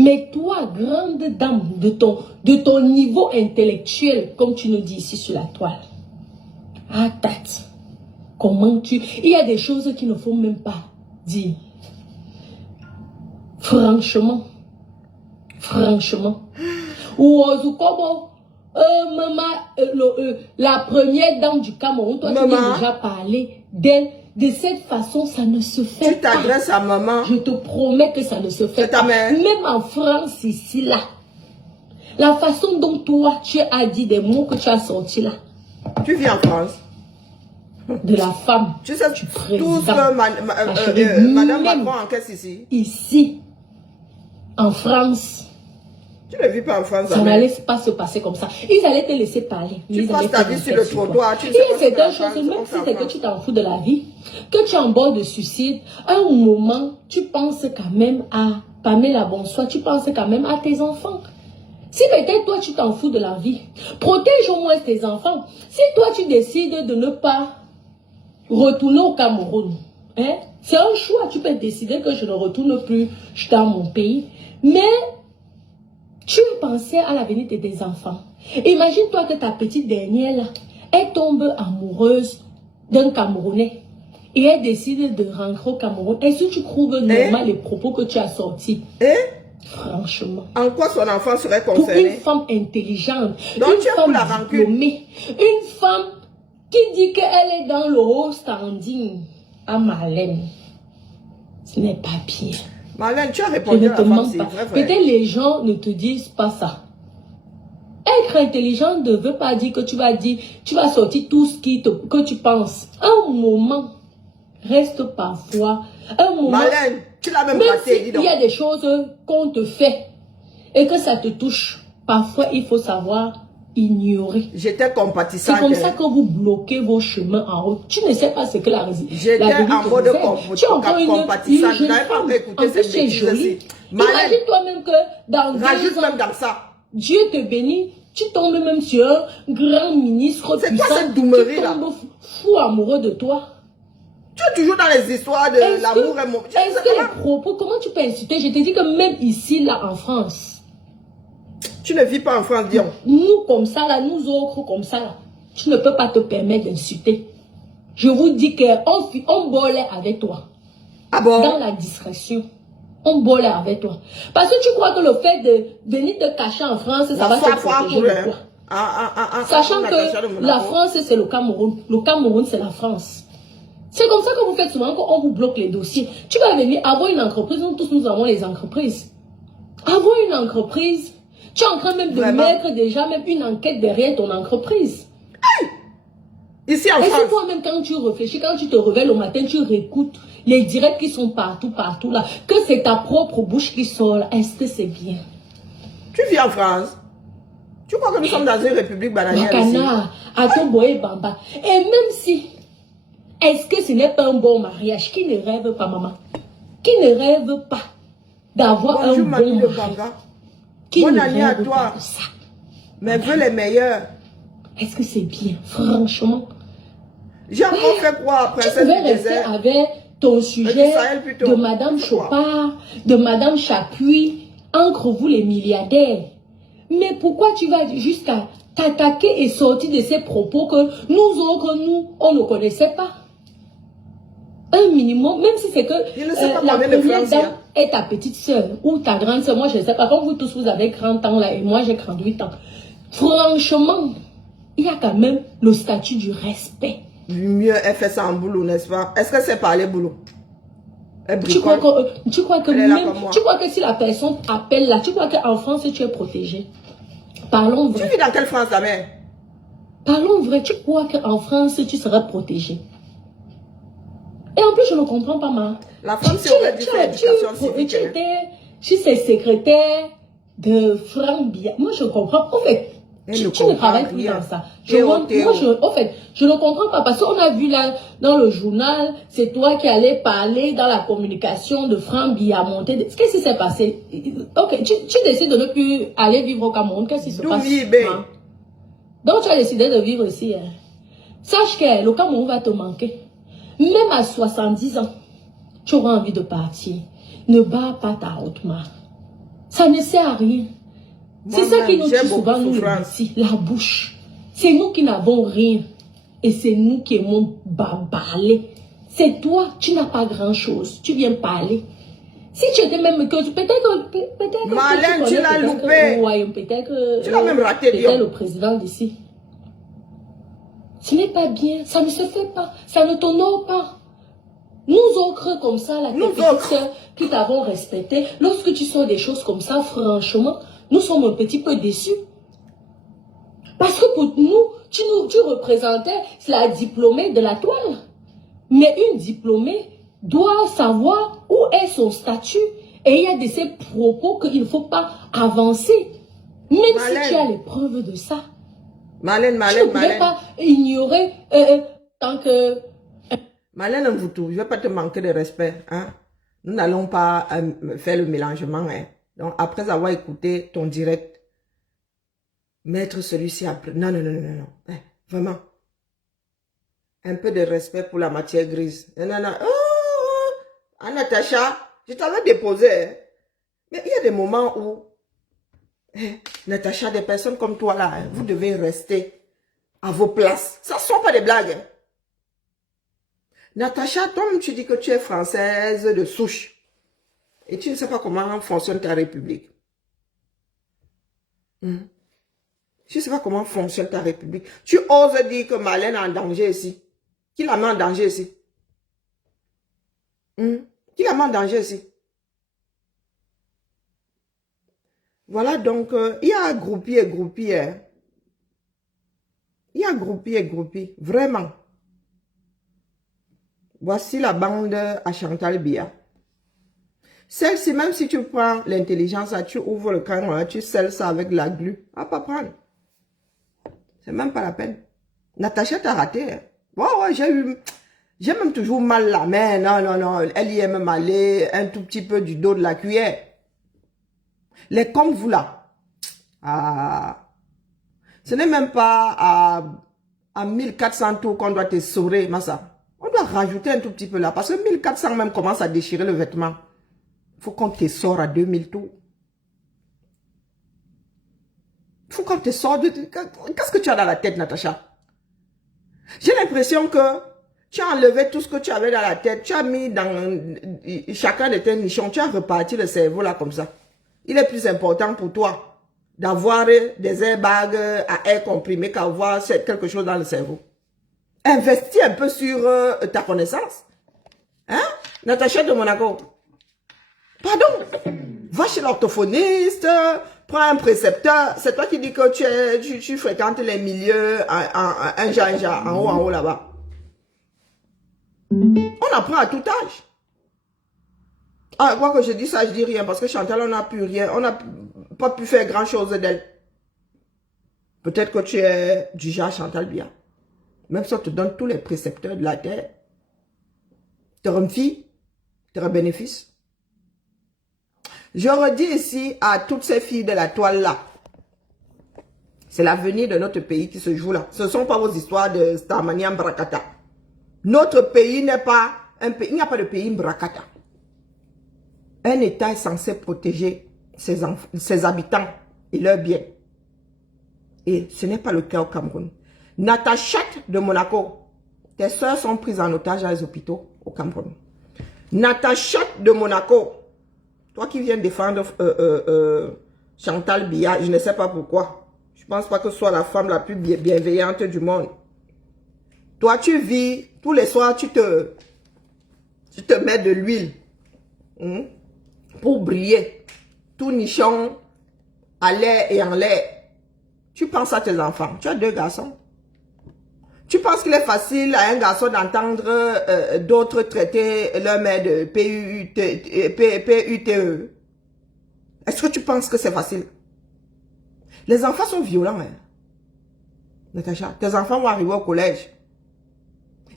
Mais toi, grande dame, de ton niveau intellectuel, comme tu nous dis ici sur la toile, à date, comment tu... Il y a des choses qu'il ne faut même pas dire. Franchement. Ou comment la première dame du Cameroun, toi tu viens déjà parler d'elle. De cette façon, ça ne se fait pas. Tu t'adresses à maman. Je te promets que ça ne se fait pas. Mère. Même en France, ici, là. La façon dont toi, tu as dit des mots que tu as sortis là. Tu vis en France. De la femme. Tu sais, du président. tout ce que Madame Macron encaisse ici. Ici, en France. Tu ne vis pas en France. Ça n'allait pas se passer comme ça. Ils allaient te laisser parler. Tu passes ta vie sur le trottoir. Il y a certaines choses, même si c'est que tu t'en fous de la vie, que tu es en bord de suicide, à un moment, tu penses quand même à Pamela Bonsoir, tu penses quand même à tes enfants. Si peut-être toi, tu t'en fous de la vie, protège au moins tes enfants. Si toi, tu décides de ne pas retourner au Cameroun, hein, c'est un choix. Tu peux décider que je ne retourne plus dans mon pays. Mais tu pensais à l'avenir de tes enfants. Imagine-toi que ta petite dernière, là, elle tombe amoureuse d'un Camerounais. Et elle décide de rentrer au Cameroun. Est-ce que tu trouves normal les propos que tu as sortis? Franchement. En quoi son enfant serait Pour une concerné? femme intelligente, Donc, une tu es pour femme la rancune. diplômée, une femme qui dit qu'elle est dans le haut standing à Marlène, ce n'est pas bien. Marlène, tu as Je répondu ne à te la femme, mens c'est pas. vrai, vrai. Peut-être les gens ne te disent pas ça. Être intelligent ne veut pas dire que tu vas dire, tu vas sortir tout ce que tu penses. Un moment reste parfois, un moment, Marlène, tu l'as même même raté, dis s'il donc. y a des choses qu'on te fait et que ça te touche, parfois il faut savoir ignorer. J'étais compatissante. C'est comme ça que vous bloquez vos chemins en route. Tu ne sais pas ce que la J'étais en mode compatissante. Je n'avais pas écouté cette bêtise-ci. Imagine toi-même que dans 2 Rajoute ans, même dans ça. Dieu te bénit, tu tombes même sur un grand ministre C'est puissant, quoi cette doumerie qui là? tombe fou amoureux de toi. Tu es toujours dans les histoires de l'amour et mon... Est-ce que les propos, comment tu peux insulter? Je te dis que même ici, là, en France, Tu ne vis pas en France, Dion. nous comme ça, là, nous autres comme ça, là, tu ne peux pas te permettre d'insulter. Je vous dis qu'on bolait avec toi. Ah bon? Dans la discrétion. On bolait avec toi. Parce que tu crois que le fait de venir te cacher en France, ça va te protéger de quoi? Sachant que la France, c'est le Cameroun. Le Cameroun, c'est la France. C'est comme ça que vous faites souvent qu'on vous bloque les dossiers. Tu vas venir avoir une entreprise, nous tous nous avons les entreprises. Avoir une entreprise, tu es en train même de mettre déjà même une enquête derrière ton entreprise. Ici en Et France. c'est toi-même quand tu réfléchis, quand tu te réveilles le matin, tu réécoutes les directs qui sont partout là, que c'est ta propre bouche qui sort là. Est-ce que c'est bien? Tu vis en France. Tu crois que nous sommes dans une république bananière ici? Wakana, Atoboé Bamba. Et même si, est-ce que ce n'est pas un bon mariage? Qui ne rêve pas, maman? Qui ne rêve pas d'avoir un bon mariage? Qui Bonne ne année à rêve toi. pas de ça? Mes vœux les meilleurs. Est-ce que c'est bien? Franchement. J'ai encore fait quoi, Tu princesse pouvais du rester désert? avec ton sujet de Madame Chopard, de Madame Chapuis, entre vous les milliardaires. Mais pourquoi tu vas jusqu'à t'attaquer et sortir de ces propos que nous autres, nous, on ne connaissait pas? Un minimum, même si c'est que la première dame est ta petite soeur ou ta grande soeur, moi je ne sais pas, comme vous tous vous avez 30 ans là et moi j'ai 38 ans. Franchement, il y a quand même le statut du respect. Mieux, elle fait ça en boulot, n'est-ce pas? Est-ce que c'est parler boulot? Tu crois que même, tu crois que si la personne appelle là, tu crois qu'en France tu es protégé? Parlons vrai. Tu vis dans quelle France, la mère? Parlons vrai, tu crois qu'en France tu seras protégé? Et en plus, je ne comprends pas, ma. La femme, c'est aurait dû faire éducation civique. Tu sais, secrétaire de Franck Biya. Moi, je comprends. En fait, tu ne travailles plus dans ça. En fait, je ne comprends pas. Parce qu'on a vu là, dans le journal, c'est toi qui allais parler dans la communication de Franck Biya monter. Qu'est-ce qui s'est passé? Ok, tu décides de ne plus aller vivre au Cameroun. Qu'est-ce qui se passe? Donc, tu as décidé de vivre ici. Hein. Sache que le Cameroun va te manquer. Même à 70 ans, tu auras envie de partir. Ne bats pas ta haute main. Ça ne sert à rien. C'est ça qui nous tue souvent, nous, ici, la bouche. C'est nous qui n'avons rien. Et c'est nous qui aimons parler. C'est toi, tu n'as pas grand-chose. Tu viens parler. Si tu étais même que peut-être Marlène, tu l'as loupé. Peut-être tu l'as même raté, peut-être le président d'ici. Ce n'est pas bien, ça ne se fait pas, ça ne t'honore pas. Nous autres comme ça, la petite sœur qui t'avons respecté, lorsque tu sors des choses comme ça, franchement, nous sommes un petit peu déçus. Parce que pour nous, tu représentais la diplômée de la toile. Mais une diplômée doit savoir où est son statut. Et il y a de ces propos qu'il ne faut pas avancer. Même si tu as les preuves de ça. Marlène. Tu ne pouvais pas ignorer tant que... Marlène Mvoutou, je ne vais pas te manquer de respect. Hein? Nous n'allons pas faire le mélangement. Hein? Donc, après avoir écouté ton direct, mettre celui-ci après. Non. Hein, vraiment. Un peu de respect pour la matière grise. Non. Oh, Natacha, je t'avais déposé. Hein? Mais il y a des moments où Natacha, des personnes comme toi là, hein, vous devez rester à vos places. Ça ne sont pas des blagues. Hein. Natacha, toi tu dis que tu es française de souche. Et tu ne sais pas comment fonctionne ta république. Tu ne sais pas comment fonctionne ta république. Tu oses dire que Marlène est en danger ici. Qui la met en danger ici? Qui la met en danger ici? Voilà, donc, il y a groupie et groupie. Hein. Il y a groupie et groupie. Vraiment. Voici la bande à Chantal Biya. Celle-ci, même si tu prends l'intelligence, tu ouvres le canon, tu scelles ça avec la glu. À pas prendre. C'est même pas la peine. Natacha t'a raté. Hein. Ouais, j'ai même toujours mal la main. Non. Elle y est même allée un tout petit peu du dos de la cuillère. Les comme vous là. Ce n'est même pas à 1400 tours qu'on doit te saurer, Massa. On doit rajouter un tout petit peu là. Parce que 1400 même commence à déchirer le vêtement. Il faut qu'on te sort à 2000 tours. Il faut qu'on te sorte. Qu'est-ce que tu as dans la tête, Natacha? J'ai l'impression que tu as enlevé tout ce que tu avais dans la tête. Tu as mis dans chacun de tes nichons. Tu as reparti le cerveau là comme ça. Il est plus important pour toi d'avoir des airbags à air comprimé qu'avoir quelque chose dans le cerveau. Investis un peu sur ta connaissance. Hein? Natacha de Monaco. Pardon. Va chez l'orthophoniste, prends un précepteur. C'est toi qui dis que tu fréquentes les milieux un genre, en haut là-bas. On apprend à tout âge. Ah, quoi que je dis ça, je dis rien. Parce que Chantal, on n'a plus rien. On n'a pas pu faire grand-chose d'elle. Peut-être que tu es du genre Chantal Biya. Même si on te donne tous les précepteurs de la terre. Tu auras une fille, tu auras un bénéfice. Je redis ici à toutes ces filles de la toile là. C'est l'avenir de notre pays qui se joue là. Ce ne sont pas vos histoires de Starmania Mbrakata. Notre pays n'est pas un pays. Il n'y a pas de pays Mbrakata. Un État est censé protéger ses habitants et leurs biens. Et ce n'est pas le cas au Cameroun. Natacha de Monaco, tes soeurs sont prises en otage dans les hôpitaux au Cameroun. Natacha de Monaco, toi qui viens défendre Chantal Biya, je ne sais pas pourquoi. Je ne pense pas que ce soit la femme la plus bienveillante du monde. Toi, tu vis, tous les soirs, tu te mets de l'huile pour briller. Tout nichon à l'air et en l'air. Tu penses à tes enfants. Tu as 2 garçons. Tu penses qu'il est facile à un garçon d'entendre d'autres traiter leur mère de PUTE? Est-ce que tu penses que c'est facile? Les enfants sont violents. Hein? Natacha, tes enfants vont arriver au collège.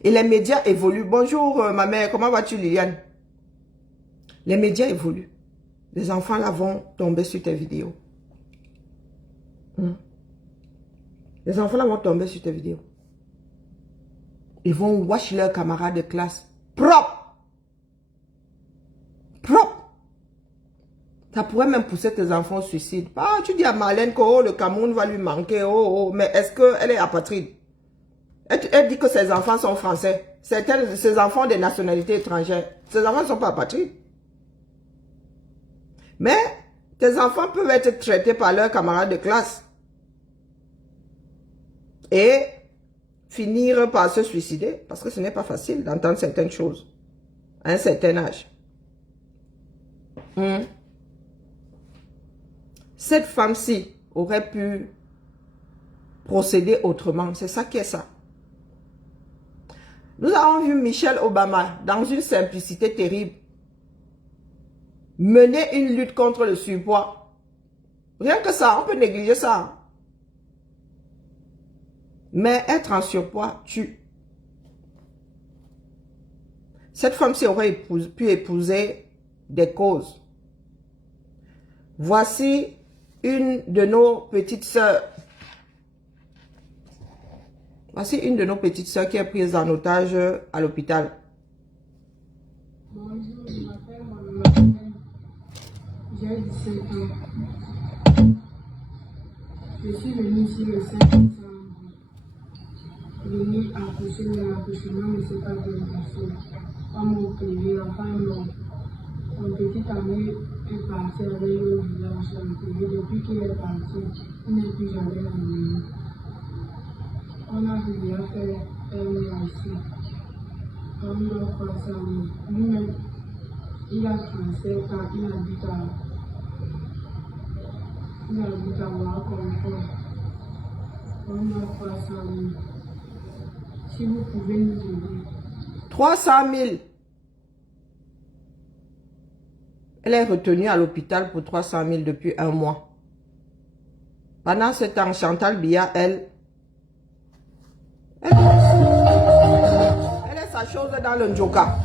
Et les médias évoluent. Bonjour ma mère, comment vas-tu Liliane? Les médias évoluent. Les enfants là vont tomber sur tes vidéos. Les enfants là vont tomber sur tes vidéos. Ils vont watch leurs camarades de classe. Propre. Ça pourrait même pousser tes enfants au suicide. Ah, tu dis à Marlène que le Cameroun va lui manquer. Mais est-ce qu'elle est apatride? Elle dit que ses enfants sont français. Ses enfants des nationalités étrangères. Ses enfants ne sont pas apatrides. Mais tes enfants peuvent être traités par leurs camarades de classe. Et finir par se suicider. Parce que ce n'est pas facile d'entendre certaines choses. À un certain âge. Cette femme-ci aurait pu procéder autrement. C'est ça qui est ça. Nous avons vu Michelle Obama, dans une simplicité terrible, mener une lutte contre le surpoids. Rien que ça, on peut négliger ça. Mais être en surpoids tue. Cette femme-ci aurait pu épouser des causes. Voici une de nos petites sœurs. Voici une de nos petites sœurs qui est prise en otage à l'hôpital. Bonjour, je m'appelle Marie. J'ai 17 ans. Je suis venue ici le 5 décembre. Venue accoucher, mais l'accouchement ne s'est pas bien passé. On m'a opéré, enfin non. Mon petit ami est parti avec le village sur le pays. Depuis qu'il est parti, il n'est plus jamais revenu. On a déjà fait un mois ici. On doit faire ça. Lui-même, il a 35 ans, il habite à Ouagadougou. On doit faire ça. Si vous pouvez nous aider. 300 000. Elle est retenue à l'hôpital pour 300 000 depuis un mois. Pendant ce temps, Chantal Biya, elle est sa chose dans le Njoka.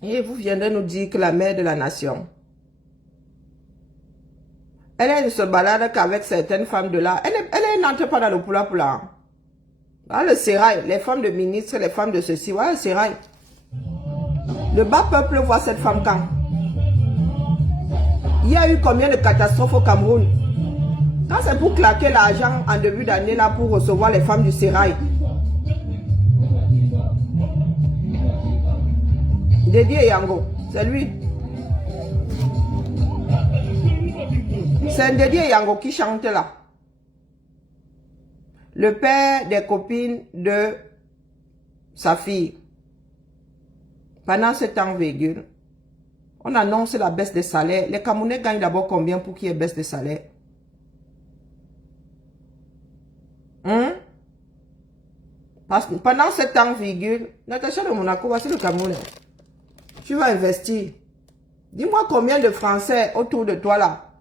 Et vous viendrez nous dire que la mère de la nation, elle ne se balade qu'avec certaines femmes de là. Elle n'entre pas dans le poula-poula. Ah, le sérail, les femmes de ministres, les femmes de ceci. Voilà le sérail. Le bas peuple voit cette femme quand? Il y a eu combien de catastrophes au Cameroun? Quand c'est pour claquer l'argent en début d'année là pour recevoir les femmes du sérail. Dédié Yango, c'est lui. C'est un Dédié Yango qui chante là. Le père des copines de sa fille. Pendant ce temps, virgule, on annonce la baisse des salaires. Les Camerounais gagnent d'abord combien pour qu'il y ait baisse des salaires? Parce que pendant ce temps, virgule, Natacha de Monaco, voici le Camerounais. Tu vas investir. Dis-moi combien de Français autour de toi là,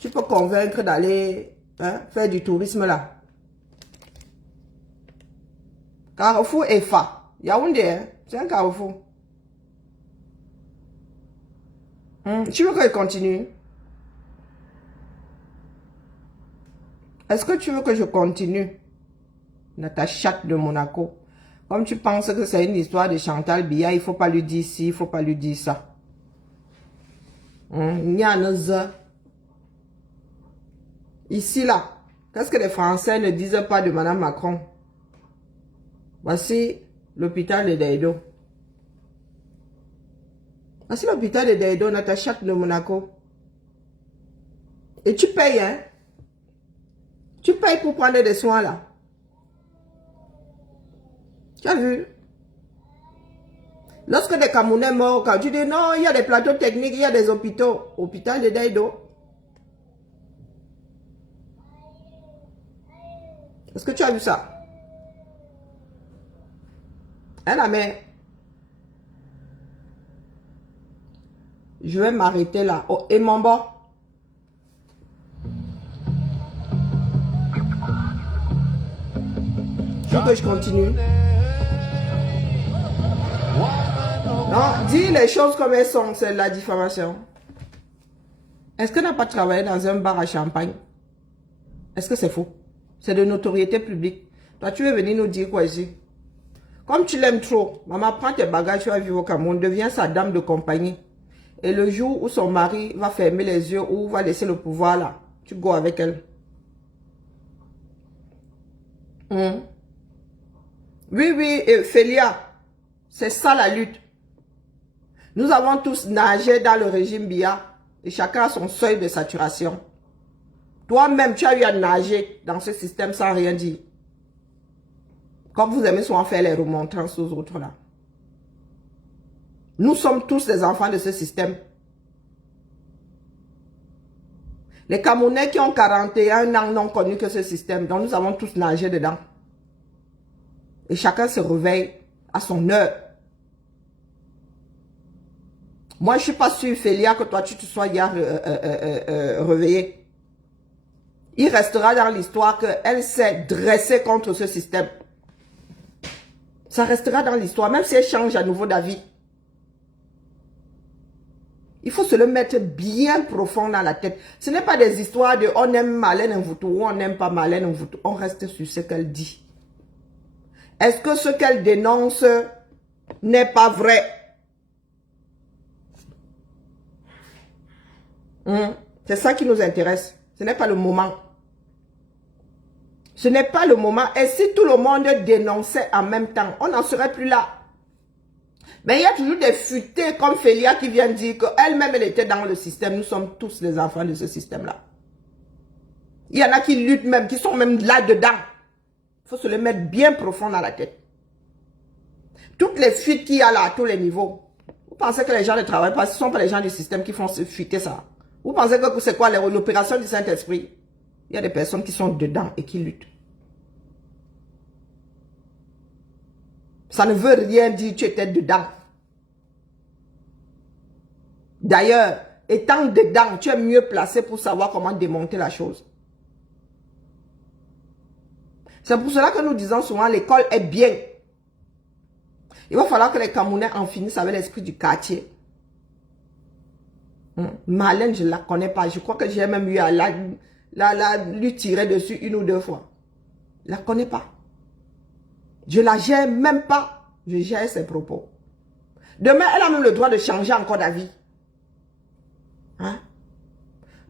tu peux convaincre d'aller faire du tourisme là. Carrefour EFA. Yaoundé, c'est un carrefour. Tu veux que je continue? Est-ce que tu veux que je continue? Natacha de Monaco. Comme tu penses que c'est une histoire de Chantal Biya, il ne faut pas lui dire ci, il ne faut pas lui dire ça. Ici, là, qu'est-ce que les Français ne disent pas de Madame Macron? Voici l'hôpital de Daido. Voici l'hôpital de Daido, Natacha de Monaco. Et tu payes, hein? Tu payes pour prendre des soins, là. Tu as vu? Lorsque des Camerounais morts, quand tu dis non, il y a des plateaux techniques, il y a des hôpitaux. Hôpital de Daido. Est-ce que tu as vu ça? Hein, la mère? Je vais m'arrêter là. Oh, et mon bon? Tu veux que je continue? Non, dis les choses comme elles sont, c'est la diffamation. Est-ce qu'elle n'a pas travaillé dans un bar à Champagne? Est-ce que c'est faux? C'est de notoriété publique. Toi, tu veux venir nous dire quoi ici? Comme tu l'aimes trop, maman, prends tes bagages, tu vas vivre au Cameroun, deviens sa dame de compagnie. Et le jour où son mari va fermer les yeux ou va laisser le pouvoir là, tu go avec elle. Oui, Félia, c'est ça la lutte. Nous avons tous nagé dans le régime Biya et chacun a son seuil de saturation. Toi-même, tu as eu à nager dans ce système sans rien dire. Comme vous aimez souvent faire les remontrances aux autres là. Nous sommes tous des enfants de ce système. Les Camerounais qui ont 41 ans n'ont connu que ce système. Donc nous avons tous nagé dedans. Et chacun se réveille à son heure. Moi, je ne suis pas sûre, Félia, que toi, tu te sois hier réveillé. Il restera dans l'histoire qu'elle s'est dressée contre ce système. Ça restera dans l'histoire, même si elle change à nouveau d'avis. Il faut se le mettre bien profond dans la tête. Ce n'est pas des histoires de on aime Marlène Mvoutou ou on n'aime pas Marlène Mvoutou. On reste sur ce qu'elle dit. Est-ce que ce qu'elle dénonce n'est pas vrai? C'est ça qui nous intéresse. Ce n'est pas le moment. Ce n'est pas le moment. Et si tout le monde dénonçait en même temps, on n'en serait plus là. Mais il y a toujours des futés comme Félia qui vient dire qu'elle-même, elle était dans le système. Nous sommes tous les enfants de ce système-là. Il y en a qui luttent même, qui sont même là-dedans. Il faut se le mettre bien profond dans la tête. Toutes les fuites qu'il y a là à tous les niveaux. Vous pensez que les gens ne travaillent pas? Ce ne sont pas les gens du système qui font fuiter ça. Vous pensez que c'est quoi l'opération du Saint-Esprit? Il y a des personnes qui sont dedans et qui luttent. Ça ne veut rien dire, tu étais dedans. D'ailleurs, étant dedans, tu es mieux placé pour savoir comment démonter la chose. C'est pour cela que nous disons souvent, l'école est bien. Il va falloir que les Camerounais en finissent avec l'esprit du quartier. Marlène, je ne la connais pas. Je crois que j'ai même eu à lui tirer dessus 1 ou 2 fois. Je ne la connais pas. Je ne la gère même pas. Je gère ses propos. Demain, elle a même le droit de changer encore d'avis. Hein?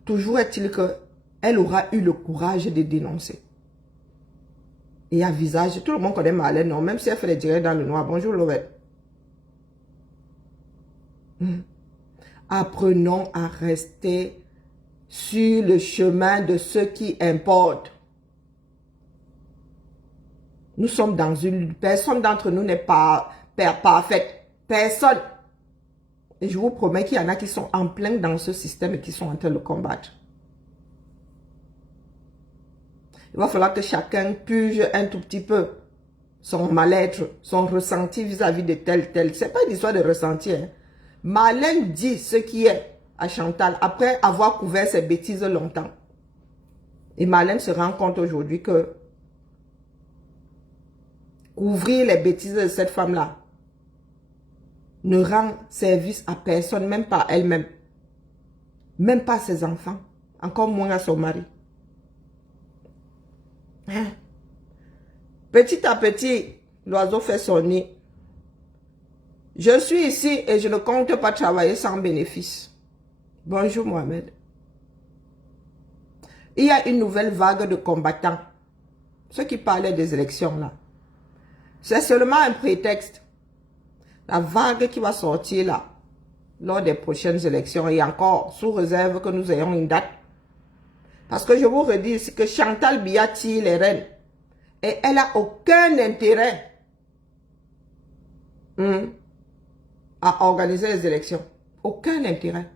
Toujours est-il qu'elle aura eu le courage de dénoncer. Et à visage, tout le monde connaît Marlène, non? Même si elle fait les directs dans le noir. Bonjour, Lorette. Apprenons à rester sur le chemin de ce qui importe. Nous sommes dans une... Personne d'entre nous n'est pas parfaite. Personne. Et je vous promets qu'il y en a qui sont en plein dans ce système et qui sont en train de le combattre. Il va falloir que chacun purge un tout petit peu son mal-être, son ressenti vis-à-vis de tel. Ce n'est pas une histoire de ressenti. Hein. Marlène dit ce qui est à Chantal après avoir couvert ses bêtises longtemps. Et Marlène se rend compte aujourd'hui que couvrir les bêtises de cette femme-là ne rend service à personne, même pas à elle-même. Même pas à ses enfants. Encore moins à son mari. Hein? Petit à petit, l'oiseau fait son nid. Je suis ici et je ne compte pas travailler sans bénéfice. Bonjour Mohamed. Il y a une nouvelle vague de combattants. Ceux qui parlaient des élections là. C'est seulement un prétexte. La vague qui va sortir là, lors des prochaines élections, et encore sous réserve que nous ayons une date. Parce que je vous redis ici que Chantal Biya tire les rênes. Et elle n'a aucun intérêt à organiser les élections. Aucun intérêt.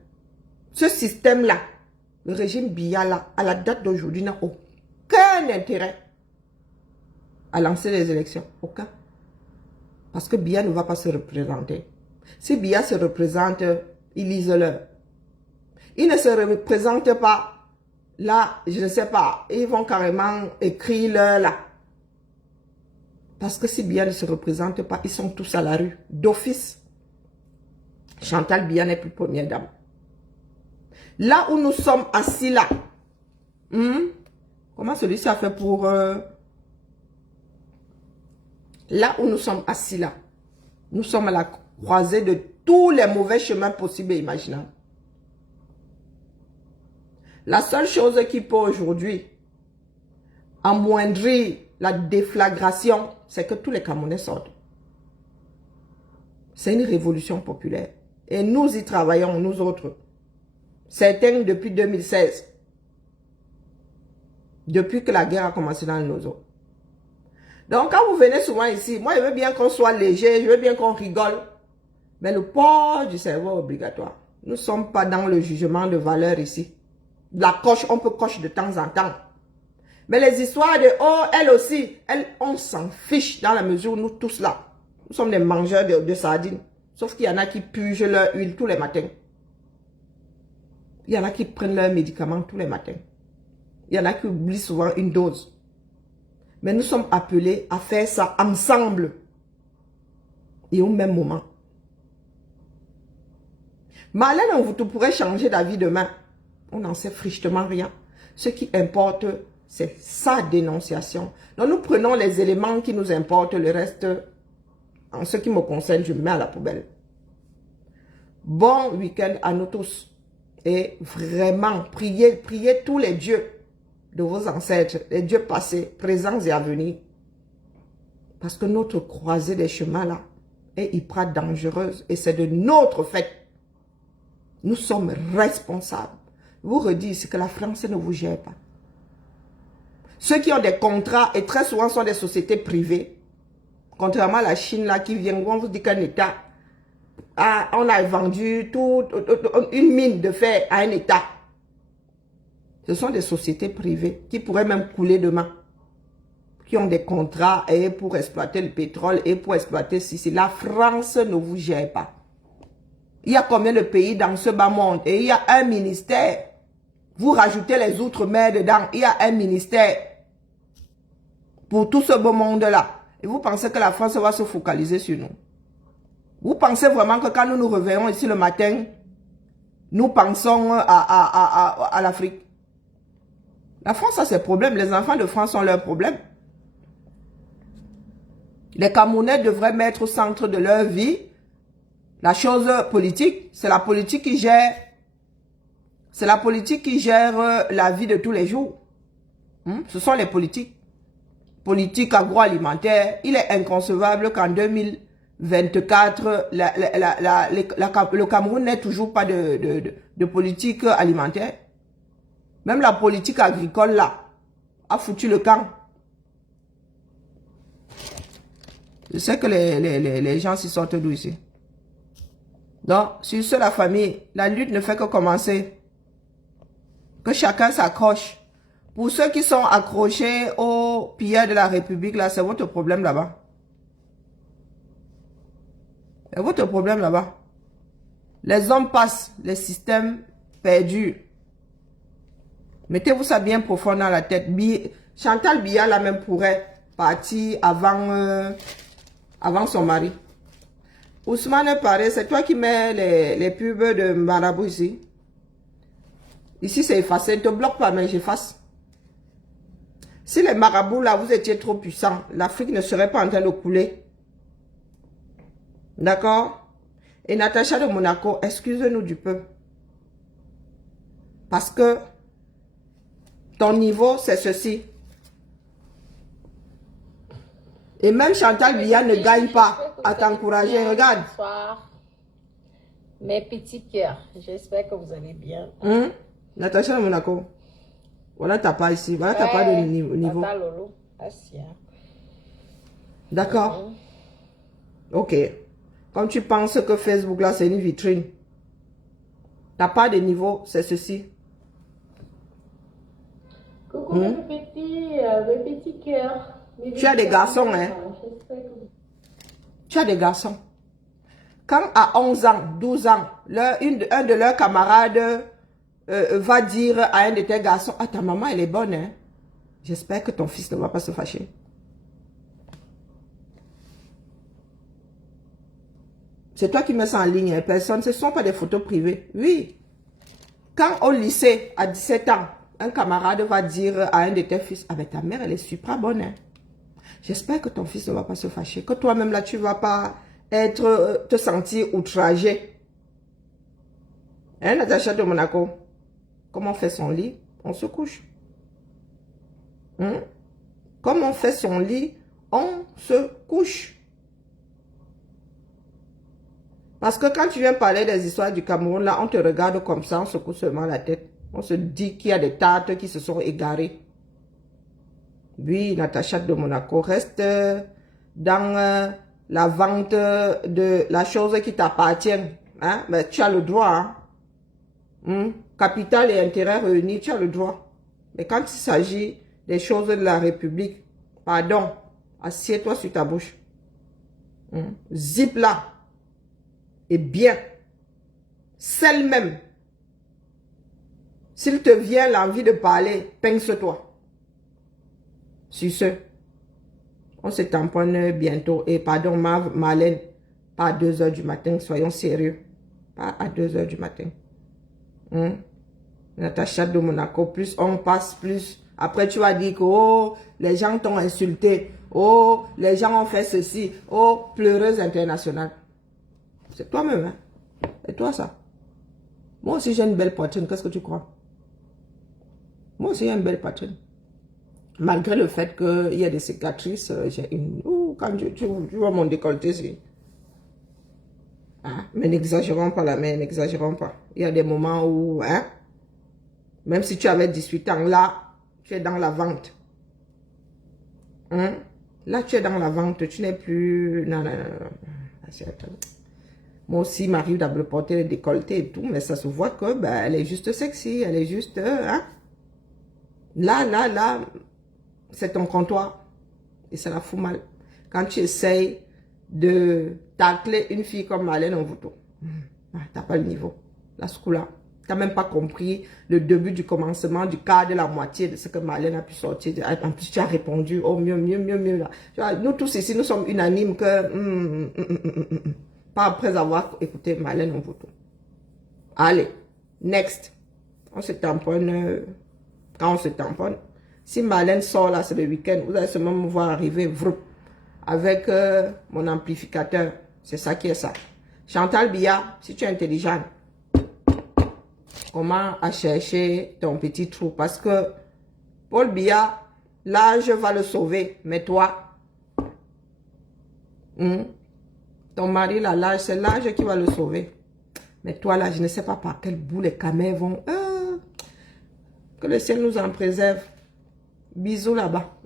Ce système-là, le régime Biya là, à la date d'aujourd'hui, n'a aucun intérêt à lancer les élections. Aucun. Parce que Biya ne va pas se représenter. Si Biya se représente, ils lisent-le. Il ne se représente pas. Là, je ne sais pas. Ils vont carrément écrire là. Parce que si Biya ne se représente pas, ils sont tous à la rue. D'office. Chantal Biya n'est plus première dame. Là où nous sommes assis là. Comment celui-ci a fait pour... Là où nous sommes assis là. Nous sommes à la croisée de tous les mauvais chemins possibles et imaginables. La seule chose qui peut aujourd'hui amoindrir la déflagration, c'est que tous les Camerounais sortent. C'est une révolution populaire. Et nous y travaillons, nous autres. Certains depuis 2016. Depuis que la guerre a commencé dans nos eaux. Donc quand vous venez souvent ici, moi je veux bien qu'on soit léger, je veux bien qu'on rigole. Mais le port du cerveau est obligatoire. Nous ne sommes pas dans le jugement de valeur ici. La coche, on peut cocher de temps en temps. Mais les histoires de, oh, elle aussi, on s'en fiche dans la mesure où nous tous là. Nous sommes des mangeurs de sardines. Sauf qu'il y en a qui purgent leur huile tous les matins. Il y en a qui prennent leurs médicaments tous les matins. Il y en a qui oublient souvent une dose. Mais nous sommes appelés à faire ça ensemble. Et au même moment. Marlène, vous pourrez changer d'avis demain. On n'en sait frichtement rien. Ce qui importe, c'est sa dénonciation. Donc nous prenons les éléments qui nous importent. Le reste, en ce qui me concerne, je mets à la poubelle. Bon week-end à nous tous. Et vraiment, priez tous les dieux de vos ancêtres, les dieux passés, présents et à venir. Parce que notre croisée des chemins là est hyper dangereuse et c'est de notre fait. Nous sommes responsables. Je vous redis ici que la France ne vous gère pas. Ceux qui ont des contrats et très souvent sont des sociétés privées, contrairement à la Chine là qui vient, on vous dit qu'un État, on a vendu une mine de fer à un État. Ce sont des sociétés privées qui pourraient même couler demain, qui ont des contrats et pour exploiter le pétrole et pour exploiter ceci. La France ne vous gère pas. Il y a combien de pays dans ce bas monde et il y a un ministère. Vous rajoutez les outre-mer dedans, il y a un ministère pour tout ce beau monde-là. Et vous pensez que la France va se focaliser sur nous? Vous pensez vraiment que quand nous nous réveillons ici le matin, nous pensons à l'Afrique? La France a ses problèmes. Les enfants de France ont leurs problèmes. Les Camerounais devraient mettre au centre de leur vie la chose politique. C'est la politique qui gère. C'est la politique qui gère la vie de tous les jours. Ce sont les politiques. Politique agroalimentaire. Il est inconcevable qu'en 2024, le Cameroun n'ait toujours pas de politique alimentaire. Même la politique agricole, là, a foutu le camp. Je sais que les gens s'y sortent d'où ici. Donc, sur ce, la famille, la lutte ne fait que commencer. Que chacun s'accroche. Pour ceux qui sont accrochés au pillage de la République, là, c'est votre problème là-bas. C'est votre problème là-bas. Les hommes passent, les systèmes perdus. Mettez-vous ça bien profond dans la tête. Chantal Biya, là même, pourrait partir avant son mari. Ousmane Paré, c'est toi qui mets les pubs de Marabout ici. Ici, c'est effacé. Ne te bloque pas, mais j'efface. Si les marabouts, là, vous étiez trop puissants, l'Afrique ne serait pas en train de couler. D'accord? Et Natacha de Monaco, excuse-nous du peu. Parce que ton niveau, c'est ceci. Et même Chantal Biya ne gagne pas à t'encourager. Regarde. Bonsoir. Mes petits cœurs, j'espère que vous allez bien. Natacha de Monaco. Voilà, t'as pas ici. Voilà, t'as pas de niveau. Tata Lolo. D'accord. Ok. Quand tu penses que Facebook, là, c'est une vitrine. T'as pas de niveau, c'est ceci. Coucou mes petits cœurs. Tu as des garçons, hein? Tu as des garçons. Quand à 11 ans, 12 ans, un de leurs camarades va dire à un de tes garçons, ah, ta maman, elle est bonne, hein? J'espère que ton fils ne va pas se fâcher. C'est toi qui mets ça en ligne, hein? Personne, ce ne sont pas des photos privées. Oui. Quand au lycée, à 17 ans, un camarade va dire à un de tes fils, ah ben ta mère, elle est super bonne, hein? J'espère que ton fils ne va pas se fâcher. Que toi-même, là, tu ne vas pas te sentir outragé. Hein, Natacha de Monaco? Comment on fait son lit? On se couche. Comme on fait son lit, on se couche. Parce que quand tu viens parler des histoires du Cameroun, là, on te regarde comme ça, on secoue seulement la tête. On se dit qu'il y a des tates qui se sont égarés. Oui, Natacha de Monaco, reste dans la vente de la chose qui t'appartient. Hein? Mais tu as le droit. Hein? Capital et intérêt réunis, tu as le droit. Mais quand il s'agit des choses de la République, pardon, assieds-toi sur ta bouche. Zip là. Et bien. Celle même. S'il te vient l'envie de parler, pince-toi. Sur ce, on se tamponne bientôt. Et pardon, Marlène, pas à 2 h du matin, soyons sérieux. Pas à 2 h du matin. Natacha de Monaco, plus on passe, plus. Après, tu vas dire que oh, les gens t'ont insulté. Oh, les gens ont fait ceci. Oh, pleureuse internationale. C'est toi-même, hein. Et toi, ça. Moi aussi, j'ai une belle poitrine. Qu'est-ce que tu crois? Moi aussi, j'ai une belle poitrine. Malgré le fait qu'il y a des cicatrices, j'ai une... quand tu vois mon décolleté, c'est... Hein? Mais n'exagérons pas la main, n'exagérons pas. Il y a des moments où, hein, même si tu avais 18 ans, là, tu es dans la vente. Hein? Là, tu es dans la vente, tu n'es plus... Non, non, non, non. Moi aussi, il m'arrive de porter le décolleté et tout, mais ça se voit que, ben, elle est juste sexy, elle est juste... hein? Là, c'est ton comptoir. Et ça la fout mal. Quand tu essayes de tacler une fille comme Marlène Envoûto, t'as pas le niveau. Là, ce coup-là, t'as même pas compris le début du commencement, du quart de la moitié de ce que Marlène a pu sortir. En plus, tu as répondu, oh mieux. Là. Tu vois, nous tous ici, nous sommes unanimes que... pas après avoir écouté Marlène Envoûto. Allez, next. On se tamponne... quand on se tamponne. Si Marlène sort là, c'est le week-end, vous allez seulement me voir arriver avec mon amplificateur. C'est ça qui est ça. Chantal Biya, si tu es intelligente, comment à chercher ton petit trou? Parce que Paul Biya, l'âge va le sauver. Mais toi, ton mari, là, l'âge, c'est l'âge qui va le sauver. Mais toi, là, je ne sais pas par quel bout les camels vont... que le ciel nous en préserve. Bisous là-bas.